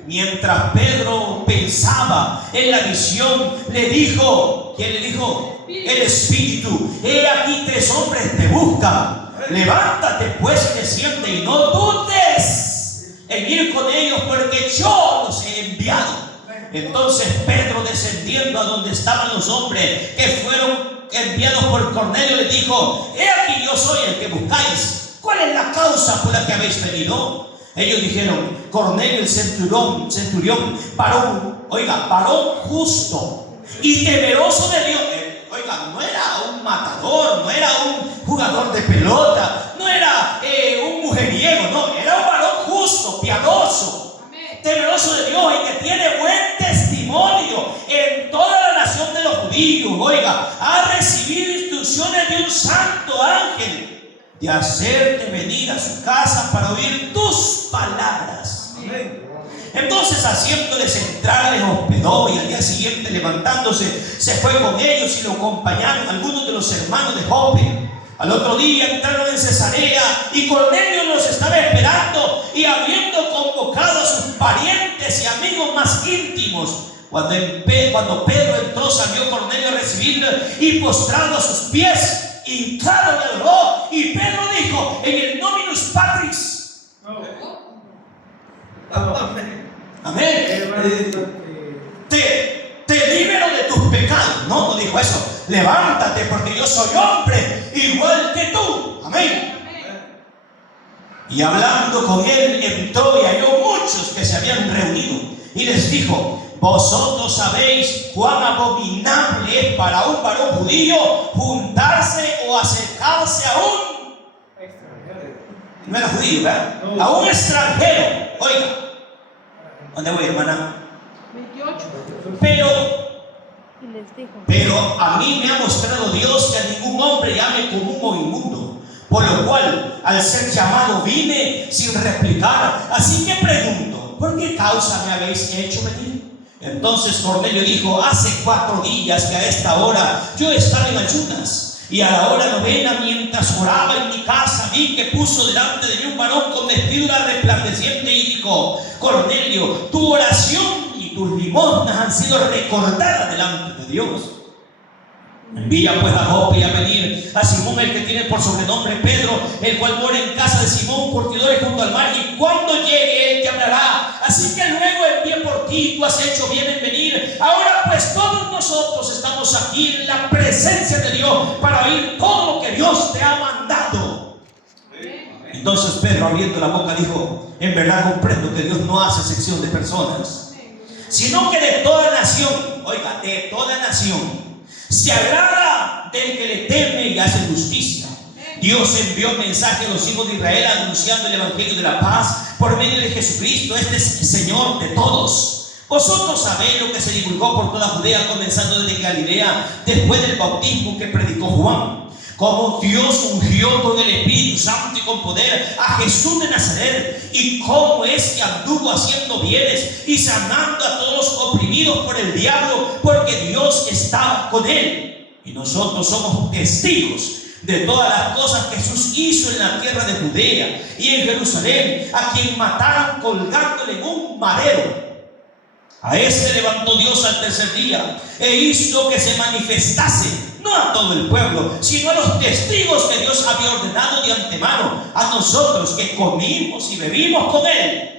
Mientras Pedro pensaba en la visión, le dijo, ¿quién le dijo? El Espíritu: he aquí 3 hombres te buscan. Levántate pues y desciende, y no dudes en ir con ellos, porque yo los he enviado. Entonces Pedro, descendiendo a donde estaban los hombres que fueron enviados por Cornelio, le dijo: he aquí yo soy el que buscáis. ¿Cuál es la causa por la que habéis venido? Ellos dijeron: Cornelio el centurión, varón justo y temeroso de Dios. No era un matador, no era un jugador de pelota, no era un mujeriego, no, era un varón justo, piadoso, temeroso de Dios, y que tiene buen testimonio en toda la nación de los judíos. Ha recibido instrucciones de un santo ángel de hacerte venir a su casa para oír tus palabras. Amén. Entonces, haciéndoles entrar, les hospedó, y al día siguiente, levantándose, se fue con ellos y lo acompañaron algunos de los hermanos de Jope. Al otro día entraron en Cesarea, y Cornelio los estaba esperando, y habiendo convocado a sus parientes y amigos más íntimos, cuando Pedro entró, salió Cornelio a recibirlo, y postrado a sus pies, hincado le adoró. Y Pedro dijo: en el Nominus Patris. Amén. Te libero de tus pecados. No dijo eso. Levántate, porque yo soy hombre igual que tú. Amén. Y hablando con él, entró y halló muchos que se habían reunido, y les dijo: vosotros sabéis cuán abominable es para un varón judío juntarse o acercarse a un extranjero. No era judío, ¿verdad? No. A un extranjero. Oiga, ¿dónde voy, hermana? 28. Pero a mí me ha mostrado Dios que a ningún hombre llame común o inmundo, por lo cual, al ser llamado, vine sin replicar. Así que pregunto: ¿por qué causa me habéis hecho venir? Entonces Cornelio dijo: hace 4 días que a esta hora yo estaba en ayunas, y a la hora 9, mientras oraba en mi casa, vi que puso delante de mí un varón con vestidura resplandeciente, y dijo: Cornelio, tu oración y tus limosnas han sido recordadas delante de Dios. Envía pues a Jope y a venir a Simón, el que tiene por sobrenombre Pedro, el cual mora en casa de Simón curtidores junto al mar, y cuando llegue él te hablará. Así que luego envié por por ti, tú has hecho bien en venir. Ahora pues todos nosotros estamos aquí en la presencia de Dios para oír todo lo que Dios te ha mandado. Entonces Pedro, abriendo la boca, dijo: en verdad comprendo que Dios no hace sección de personas, sino que de toda nación, oiga, de toda nación, se agrada del que le teme y hace justicia. Dios envió mensaje a los hijos de Israel anunciando el evangelio de la paz por medio de Jesucristo. Este es el Señor de todos. Vosotros sabéis lo que se divulgó por toda Judea, comenzando desde Galilea, después del bautismo que predicó Juan, cómo Dios ungió con el Espíritu Santo y con poder a Jesús de Nazaret, y cómo es que anduvo haciendo bienes y sanando a todos los oprimidos por el diablo, porque Dios estaba con él. Y nosotros somos testigos de todas las cosas que Jesús hizo en la tierra de Judea y en Jerusalén, a quien mataron colgándole en un madero. A este levantó Dios al tercer día e hizo que se manifestase, no a todo el pueblo, sino a los testigos que Dios había ordenado de antemano, a nosotros que comimos y bebimos con él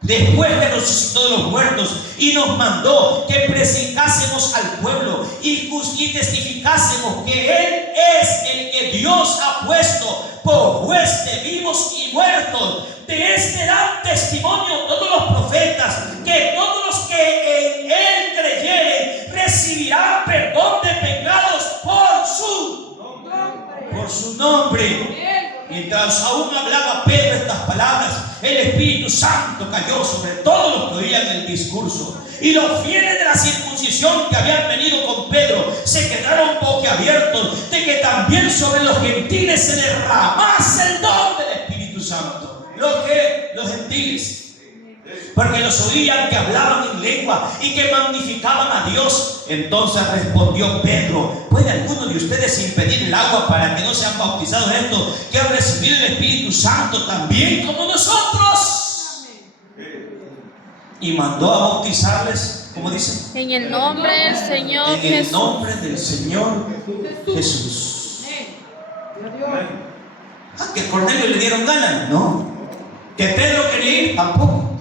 después que resucitó de los muertos, y nos mandó que predicásemos al pueblo y testificásemos que él es el que Dios ha puesto por juez de vivos y muertos. De este dan testimonio todos los profetas, que todos los que en él creyeren recibirán perdón de pecados por su nombre. Mientras aún hablaba Pedro estas palabras, el Espíritu Santo cayó sobre todos los que oían el discurso. Y los fieles de la circuncisión que habían venido con Pedro se quedaron boquiabiertos de que también sobre los gentiles se derramase el don del Espíritu Santo. Los gentiles, porque los oían que hablaban en lengua y que magnificaban a Dios. Entonces respondió Pedro: ¿puede alguno de ustedes impedir el agua para que no sean bautizados estos que han recibido el Espíritu Santo también como nosotros? Y mandó a bautizarles, ¿cómo dice? En el nombre del Señor En el Jesús. nombre del Señor Jesús. ¿Que a Cornelio le dieron ganas? No. ¿Que Pedro quería ir? Tampoco.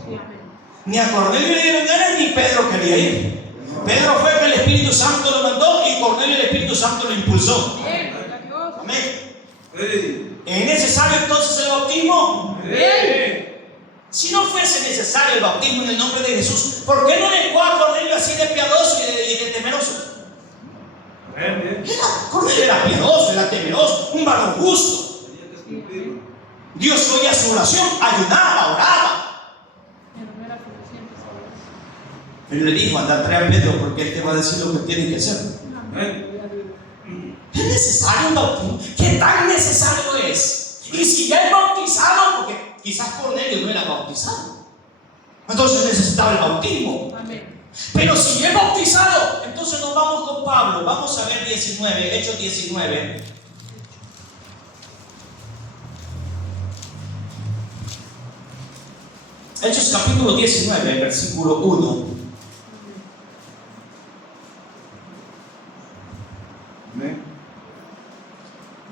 Ni a Cornelio le dieron ganas, ni Pedro quería ir. Pedro fue que el Espíritu Santo lo mandó, y Cornelio el Espíritu Santo lo impulsó. Amén. ¿Es necesario entonces el bautismo? Si no fuese necesario el bautismo en el nombre de Jesús, ¿por qué no dejó a Cornelio así de piadoso y de temeroso? Cornelio era piadoso, era temeroso, un varón justo. Dios oía su oración, ayunaba, oraba. Él le dijo: anda, trae a Pedro, porque él te va a decir lo que tiene que hacer. ¿Es necesario un bautismo? ¿Qué tan necesario es? Y si ya es bautizado, porque quizás Cornelio no era bautizado, entonces necesitaba el bautismo. Pero si es bautizado, entonces nos vamos con Pablo. Vamos a ver 19, Hechos 19. Hechos capítulo 19, versículo 1.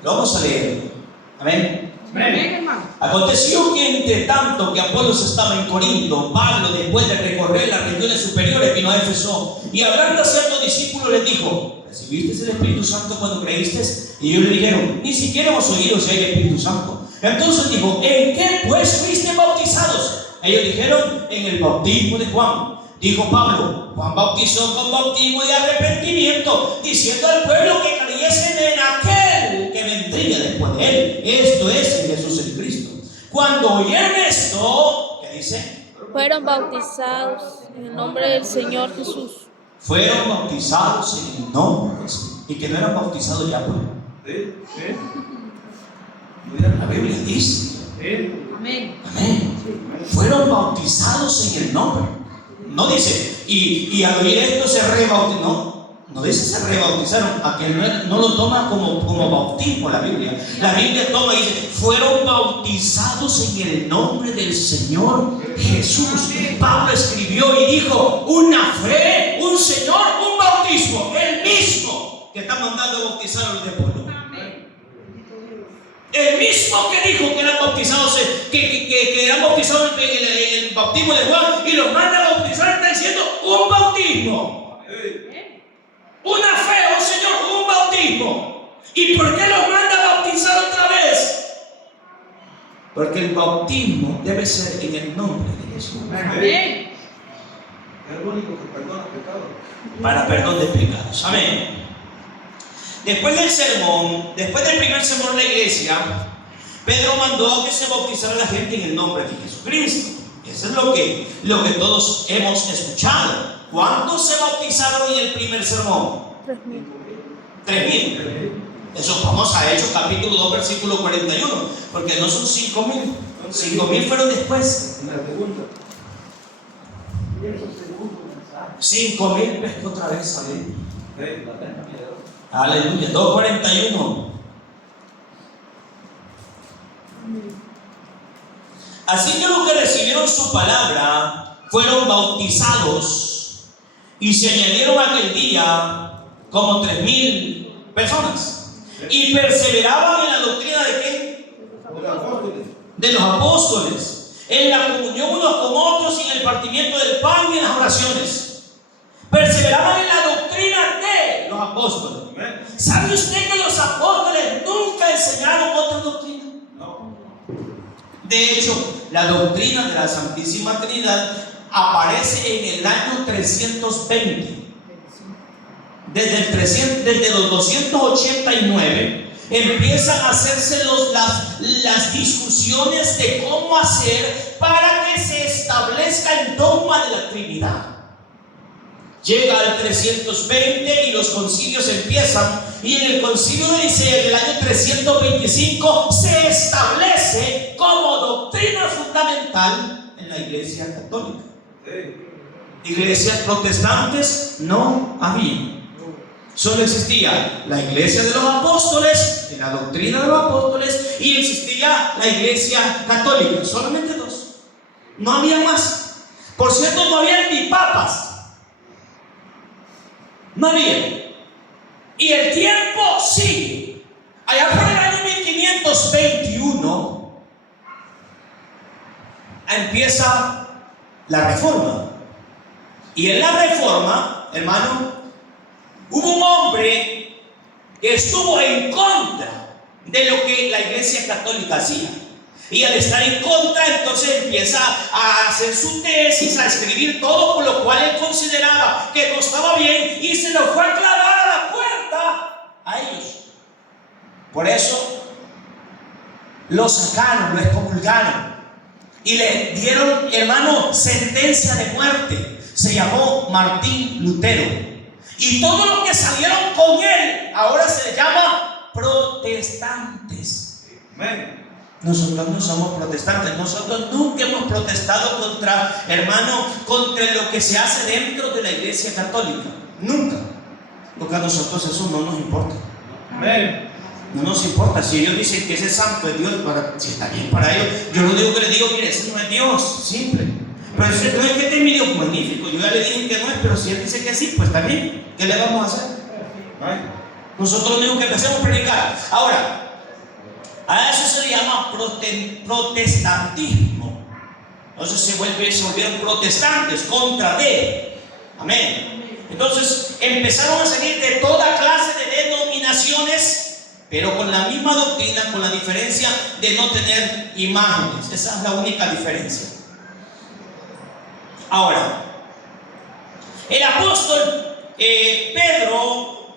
Lo vamos a leer. Amén. Aconteció que entre tanto que Apolos estaba en Corinto, Pablo, después de recorrer las regiones superiores, vino a Éfeso, y hablando a ciertos discípulos les dijo: ¿recibiste el Espíritu Santo cuando creíste? Y ellos le dijeron: ni siquiera hemos oído si hay Espíritu Santo. Entonces dijo: ¿en qué pues fuiste bautizados? Ellos dijeron: en el bautismo de Juan. Dijo Pablo: Juan bautizó con bautismo de arrepentimiento, diciendo al pueblo que creyesen en aquel que vendría después de él, esto es, en Jesús el Cristo. Cuando oyeron esto, ¿qué dice? Fueron bautizados en el nombre del Señor Jesús. Fueron bautizados en el nombre de Jesús. Y que no eran bautizados ya, pues. La Biblia dice. Amén. Amén. Fueron bautizados en el nombre. No dice, y al oír esto se rebautizaron. No dice se rebautizaron. A que no lo toma como bautismo la Biblia. La Biblia toma y dice: fueron bautizados en el nombre del Señor Jesús. Pablo escribió y dijo: una fe, un Señor, un bautismo. El mismo que está mandando a bautizar a los del pueblo. El mismo que dijo que eran bautizados, que eran bautizados en el bautismo de Juan, y los manda a bautizar, está diciendo bautismo. Una fe, un Señor, un bautismo. ¿Y por qué los manda a bautizar otra vez? Porque el bautismo debe ser en el nombre de Jesús. Amén. Es el único que perdona pecados. Para perdón de pecados. Amén. Después del sermón, después del primer sermón de la iglesia, Pedro mandó a que se bautizara la gente en el nombre de Jesucristo. Eso es lo que todos hemos escuchado. ¿Cuántos se bautizaron en el primer sermón? 3,000. Eso vamos a Hechos capítulo 2 versículo 41, porque no son 5,000. 5,000 fueron después. Una segunda. 5,000 pescó otra vez, ¿sabes? Sí. Aleluya. 2:41. Así que los que recibieron su palabra fueron bautizados y se añadieron aquel día como 3,000 personas. Y perseveraban en la doctrina de ¿qué? De los apóstoles, en la comunión unos con otros y en el partimiento del pan y en las oraciones. Perseveraban en la doctrina de los apóstoles. ¿Sabe usted que los apóstoles nunca enseñaron otra doctrina? No. De hecho, la doctrina de la Santísima Trinidad aparece en el año 320. Desde los 289 empiezan a hacerse las discusiones de cómo hacer para que se establezca el dogma de la Trinidad. Llega al 320 y los concilios empiezan, y en el concilio de Nicea del año 325 se establece como doctrina fundamental en la Iglesia católica. Iglesias protestantes no había. Solo existía la iglesia de los apóstoles, la doctrina de los apóstoles, y existía la iglesia católica. Solamente dos. No había más. Por cierto, no había ni papas. No había. Y el tiempo sigue. Allá por el año 1521 empieza la reforma. Y en la reforma, hermano, hubo un hombre que estuvo en contra de lo que la iglesia católica hacía. Y al estar en contra, entonces empieza a hacer su tesis, a escribir todo, por lo cual él consideraba que no estaba bien, y se lo fue a clavar a la puerta a ellos. Por eso lo sacaron, lo excomulgaron y le dieron, hermano, sentencia de muerte. Se llamó Martín Lutero. Y todos los que salieron con él ahora se les llama protestantes. Amén. Nosotros no somos protestantes. Nosotros nunca hemos protestado contra, hermano, contra lo que se hace dentro de la iglesia católica. Nunca. Porque a nosotros eso no nos importa. Amén. No nos importa. Si ellos dicen que ese santo es Dios, si está bien para ellos, yo lo único que les digo, mire, ese no es Dios. Simple. Pero ese no es que este medio magnífico. Yo ya le dije que no es, pero si él dice que sí, pues también. ¿Qué le vamos a hacer? Nosotros lo único que hacemos es predicar. Ahora, a eso se le llama protestantismo. Entonces se volvieron protestantes contra de. Amén. Entonces empezaron a salir de toda clase de denominaciones, pero con la misma doctrina, con la diferencia de no tener imágenes. Esa es la única diferencia. Ahora, el apóstol Pedro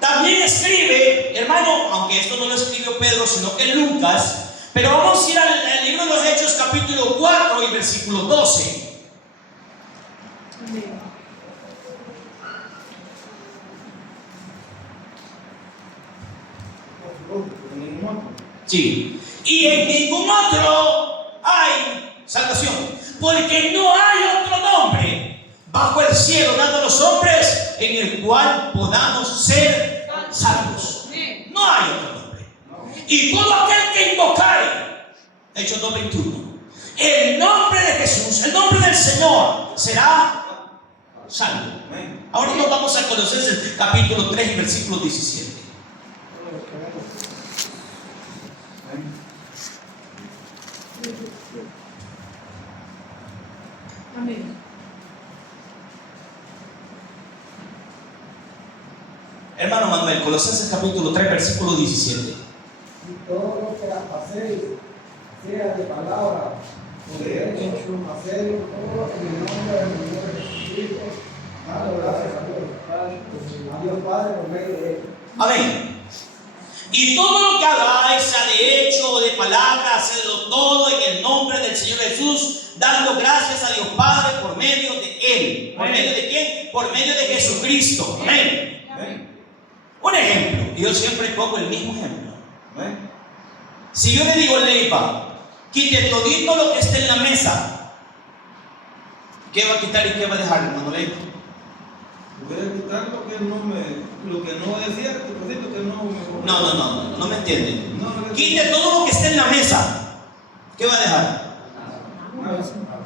también escribe, hermano, aunque esto no lo escribió Pedro, sino que Lucas, pero vamos a ir al libro de los Hechos, capítulo 4 y versículo 12. Sí. Y en ningún otro hay salvación, porque no hay otro nombre bajo el cielo dado a los hombres en el cual podamos ser salvos. No hay otro nombre. Y todo aquel que invocare, Hechos 2:21, el nombre de Jesús, el nombre del Señor, será salvo. Ahora nos vamos a Colosenses capítulo 3 y versículo 17. Amén. ver, Colosenses capítulo 3, versículo 17. Y todo lo que hacéis, sea de palabra o de hecho, hacedlo todo en el nombre del Señor Jesucristo, dando gracias a Dios Padre por medio de él. Amén. Y todo lo que hagáis, sea de hecho o de palabra, hacedlo todo en el nombre del Señor Jesús, dando gracias a Dios Padre por medio de Él. ¿Por medio de quién? Por medio de Jesucristo. Amén. Un ejemplo, y yo siempre pongo el mismo ejemplo. Si yo le digo a Leiva, quite todito lo que esté en la mesa, ¿qué va a quitar y qué va a dejar, hermano Leiva? Voy a quitar lo que no es cierto, lo que no me... No me entiende. No, Quite todo lo que esté en la mesa, ¿qué va a dejar?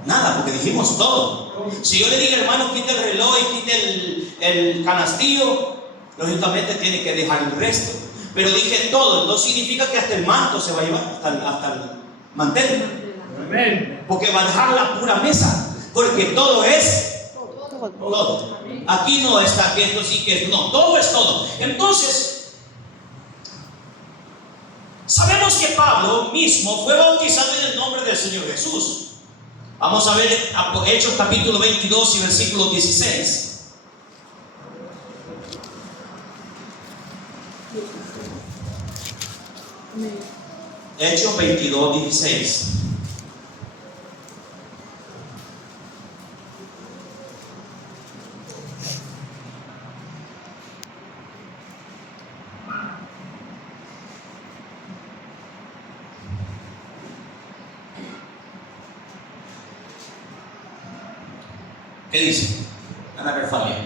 Nada, porque dijimos todo. Si yo le digo, hermano, quite el reloj y quite el canastillo, lógicamente tiene que dejar el resto. Pero dije todo, entonces significa que hasta el manto se va a llevar, hasta el mantel. Amén. Porque va a dejar la pura mesa, porque todo es todo. Aquí no está que esto sí que no, todo es todo. Entonces, sabemos que Pablo mismo fue bautizado en el nombre del Señor Jesús. Vamos a ver Hechos capítulo 22 y versículo 16. Hechos 22, 16. ¿Qué dice? Ana Perfalia.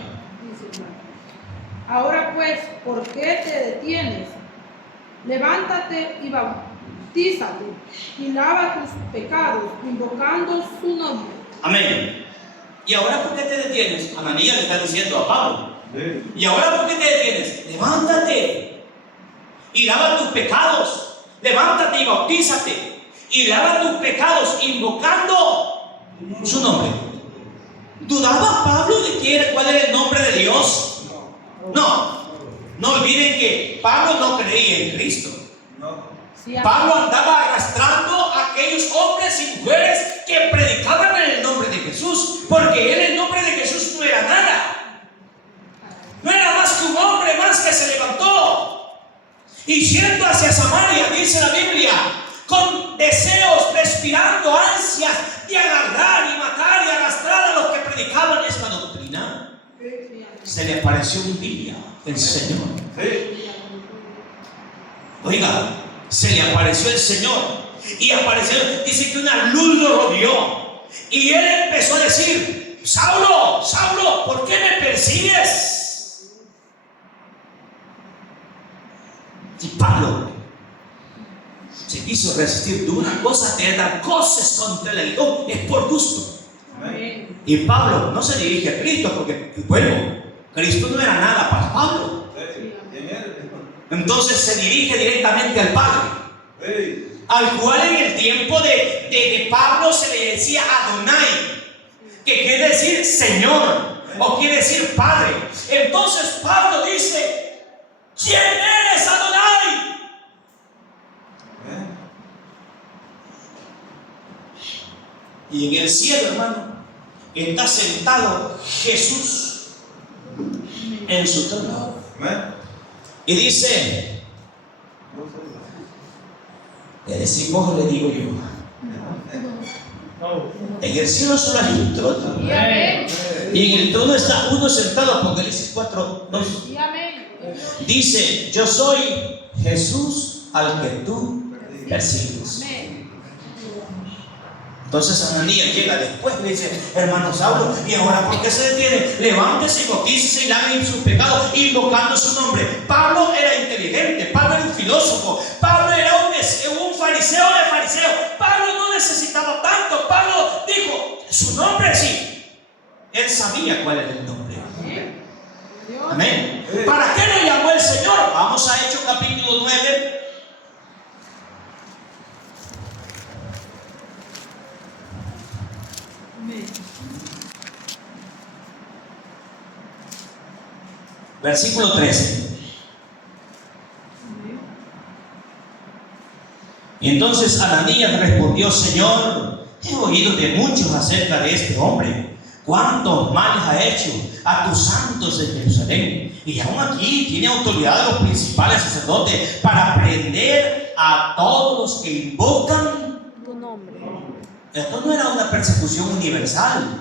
Ahora pues, ¿por qué te detienes? Levántate y bautízate y lava tus pecados, invocando su nombre. Amén. ¿Y ahora por qué te detienes? Ananías le está diciendo a Pablo. ¿Y ahora por qué te detienes? Levántate y lava tus pecados. Levántate y bautízate y lava tus pecados, invocando su nombre. ¿Dudaba Pablo de cuál era el nombre de Dios? No olviden que Pablo no creía en Cristo. Pablo andaba arrastrando a aquellos hombres y mujeres que predicaban en el nombre de Jesús, porque él, el nombre de Jesús, no era nada. No era más que un hombre más que se levantó y yendo hacia Samaria, dice la Biblia, con deseos, respirando ansias de agarrar y matar y arrastrar a los que predicaban esta doctrina. Se le apareció un día el Señor. Oiga, se le apareció el Señor y apareció, dice que una luz lo rodeó y él empezó a decir: Saulo, Saulo, ¿por qué me persigues? Y Pablo se quiso resistir de una cosa que dar cosas contra el león, es por gusto. Amén. Y Pablo no se dirige a Cristo porque, bueno, Cristo no era nada para Pablo. Entonces se dirige directamente al Padre, al cual en el tiempo de Pablo se le decía Adonai, que quiere decir Señor o quiere decir Padre. Entonces Pablo dice: ¿quién eres, Adonai? Y en el cielo, hermano, está sentado Jesús en su trono. Y dice: si cojo le digo yo, en el cielo solo hay un trono. Y en el trono está uno sentado. Apocalipsis 4:2. Dice: yo soy Jesús al que tú persigues. Entonces Ananías llega después y le dice: hermano Saulo, ¿y ahora por qué se detiene? Levántese y bautícese y lave sus pecados, invocando su nombre. Pablo era inteligente, Pablo era un filósofo, Pablo era un fariseo de fariseos. Pablo no necesitaba tanto. Pablo dijo: su nombre sí. Él sabía cuál era el nombre. Amén. ¿Para qué lo llamó el Señor? Vamos a Hechos capítulo 9. Versículo 13. Y entonces Ananías respondió: Señor, he oído de muchos acerca de este hombre, cuántos males ha hecho a tus santos en Jerusalén, y aún aquí tiene autoridad de los principales sacerdotes para prender a todos los que invocan Tu nombre. Esto no era una persecución universal,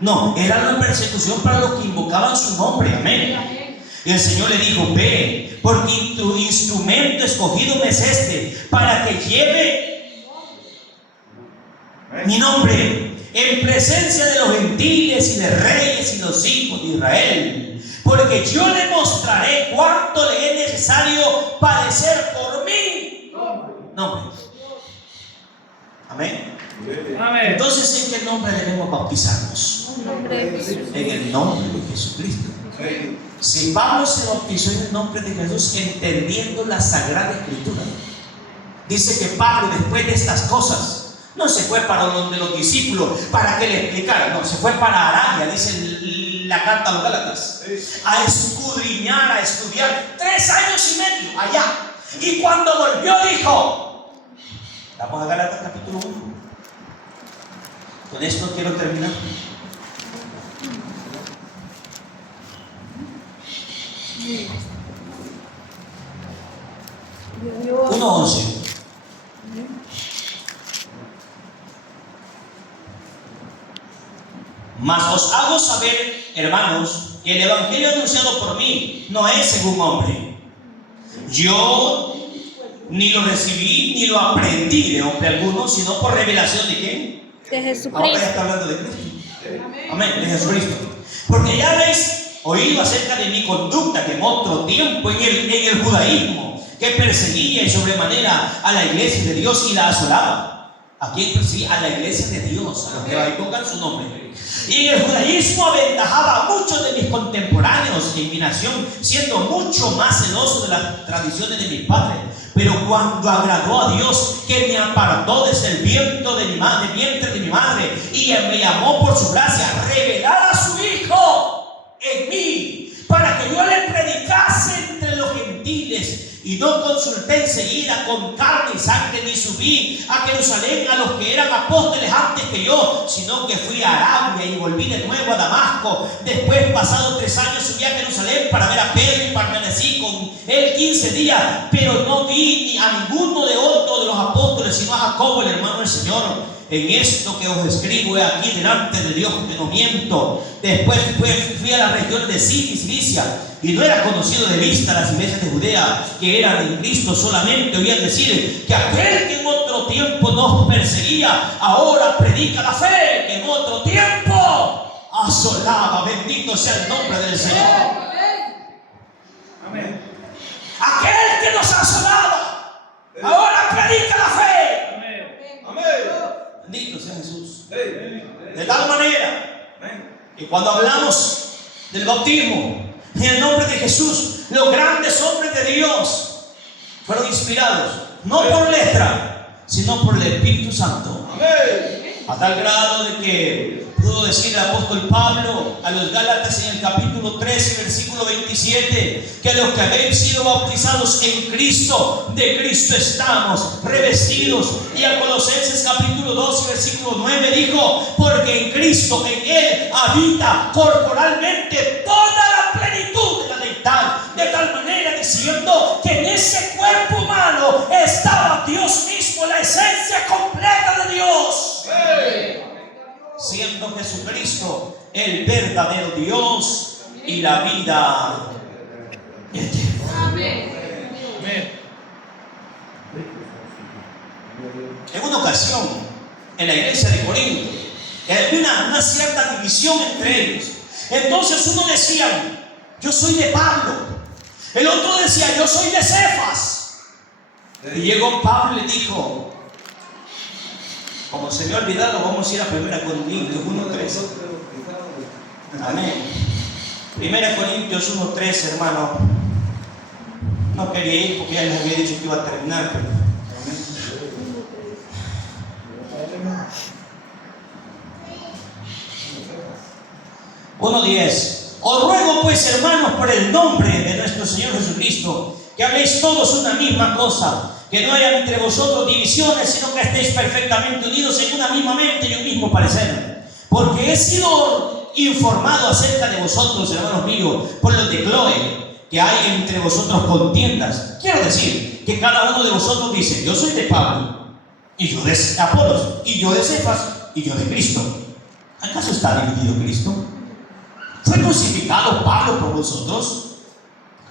no, era una persecución para los que invocaban su nombre. Amén. Y el Señor le dijo: ve, porque tu instrumento escogido me es este, para que lleve mi nombre en presencia de los gentiles y de reyes y los hijos de Israel, porque yo le mostraré cuánto le es necesario padecer por mi nombre. Amén. Amén. Entonces, ¿en qué nombre debemos bautizarnos? En nombre de Jesús. En el nombre de Jesucristo. Si Pablo se bautizó en el nombre de Jesús, entendiendo la Sagrada Escritura, dice que Pablo, después de estas cosas, no se fue para donde los discípulos para que le explicaran, no, se fue para Arabia, dice la carta a los Gálatas, a escudriñar, a estudiar 3 años y medio allá. Y cuando volvió dijo, vamos a Gálatas capítulo 1. Con esto quiero terminar. 1:11. Mas os hago saber, hermanos, que el evangelio anunciado por mí no es según hombre. Yo ni lo recibí ni lo aprendí de hombre alguno, sino por revelación de ¿quién? De Ahora ya Jesucristo. está hablando de Cristo. Amén, de Jesucristo. Porque ya habéis oído acerca de mi conducta que en otro tiempo en el judaísmo, que perseguía y sobremanera a la iglesia de Dios y la asolaba. ¿A quién perseguía? A la iglesia de Dios, a los que ahí pongan su nombre. Y en el judaísmo aventajaba a muchos de mis contemporáneos en mi nación, siendo mucho más celoso de las tradiciones de mis padres. Pero cuando agradó a Dios, que me apartó desde el vientre de mi madre y me llamó por su gracia, revelar a su Hijo en mí, para que yo le predicase entre los gentiles. Y no consulté enseguida con carne y sangre, ni subí a Jerusalén a los que eran apóstoles antes que yo, sino que fui a Arabia y volví de nuevo a Damasco. Después, pasados 3 años, subí a Jerusalén para ver a Pedro y permanecí con él 15 días, pero no vi ni a ninguno de otros de los apóstoles, sino a Jacobo, el hermano del Señor. En esto que os escribo he aquí delante de Dios que no miento. Después fui a las regiones de Siria y Cilicia, y no era conocido de vista las iglesias de Judea que eran en Cristo. Solamente oían decir que aquel que en otro tiempo nos perseguía ahora predica la fe que en otro tiempo asolaba. Bendito sea el nombre del Señor. Amén. Aquel que nos asolaba ahora predica la fe. Amén. Amén. Bendito sea Jesús. Hey. De tal manera que cuando hablamos del bautismo en el nombre de Jesús, los grandes hombres de Dios fueron inspirados no por letra, sino por el Espíritu Santo. Amén. A tal grado de que pudo decir el apóstol Pablo a los Gálatas en el capítulo 13, versículo 27, que los que habéis sido bautizados en Cristo, de Cristo estamos revestidos. Y a Colosenses capítulo 12, versículo 9 dijo, porque en Cristo, en Él, habita corporalmente toda la plenitud de la deidad, de tal manera diciendo que en ese cuerpo humano estaba Dios mismo, la esencia completa de Dios. Hey. Siendo Jesucristo el verdadero Dios y la vida eterna. Amén. En una ocasión, en la iglesia de Corinto, había una cierta división entre ellos. Entonces uno decía, yo soy de Pablo. El otro decía, yo soy de Cefas. Y llegó Pablo y le dijo, como se me ha olvidado, vamos a ir a 1 Corintios 1:3. Amén. 1 Corintios 1:3, hermano. No quería ir porque ya les había dicho que iba a terminar, pero 1:10. Os ruego pues, hermanos, por el nombre de nuestro Señor Jesucristo, que habléis todos una misma cosa que no haya entre vosotros divisiones, sino que estéis perfectamente unidos en una misma mente y un mismo parecer. Porque he sido informado acerca de vosotros, hermanos míos, por los de Chloe, que hay entre vosotros contiendas. Quiero decir que cada uno de vosotros dice: yo soy de Pablo, y yo de Apolos, y yo de Cefas, y yo de Cristo. ¿Acaso está dividido Cristo? ¿Fue crucificado Pablo por vosotros?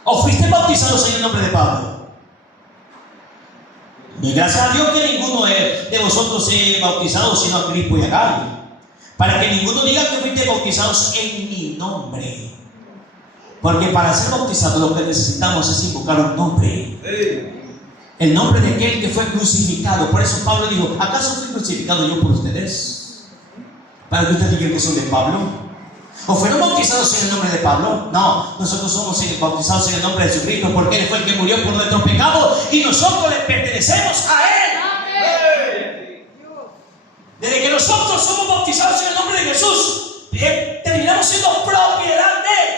¿O fuiste bautizados en el nombre de Pablo? Y gracias a Dios que ninguno de vosotros se bautizado sino a Cristo y a Gallo, para que ninguno diga que fuiste bautizados en mi nombre. Porque para ser bautizados lo que necesitamos es invocar un nombre. El nombre de aquel que fue crucificado. Por eso Pablo dijo: ¿acaso fui crucificado yo por ustedes? Para que ustedes digan que son de Pablo. ¿O fueron bautizados en el nombre de Pablo? No, nosotros somos bautizados en el nombre de Jesucristo, porque Él fue el que murió por nuestros pecados y nosotros le pertenecemos a Él. Desde que nosotros somos bautizados en el nombre de Jesús, terminamos siendo propiedad de Él.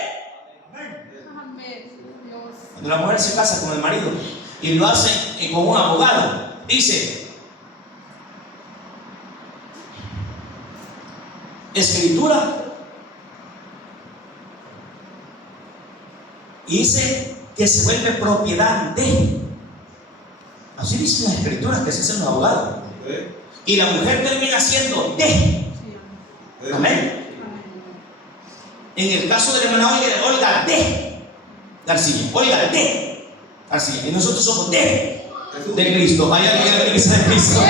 Cuando la mujer se casa con el marido y lo hace con un abogado, dice: escritura. Y dice que se vuelve propiedad de. Así dicen las escrituras que se hacen los abogados. Y la mujer termina siendo de. Amén. En el caso de la hermana Olga, de García. Olga, de García. Y nosotros somos de Cristo. Hay alguien en la iglesia de Cristo.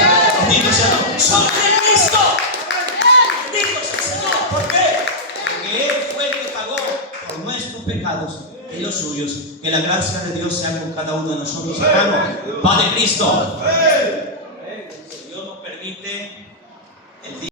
Bendito sea Dios. Somos de Cristo. Bendito sea el Señor. ¿Por qué? Porque Él fue el que pagó por nuestros pecados y los suyos. Que la gracia de Dios sea con cada uno de nosotros, hermano. Padre Cristo. Si Dios nos permite, el día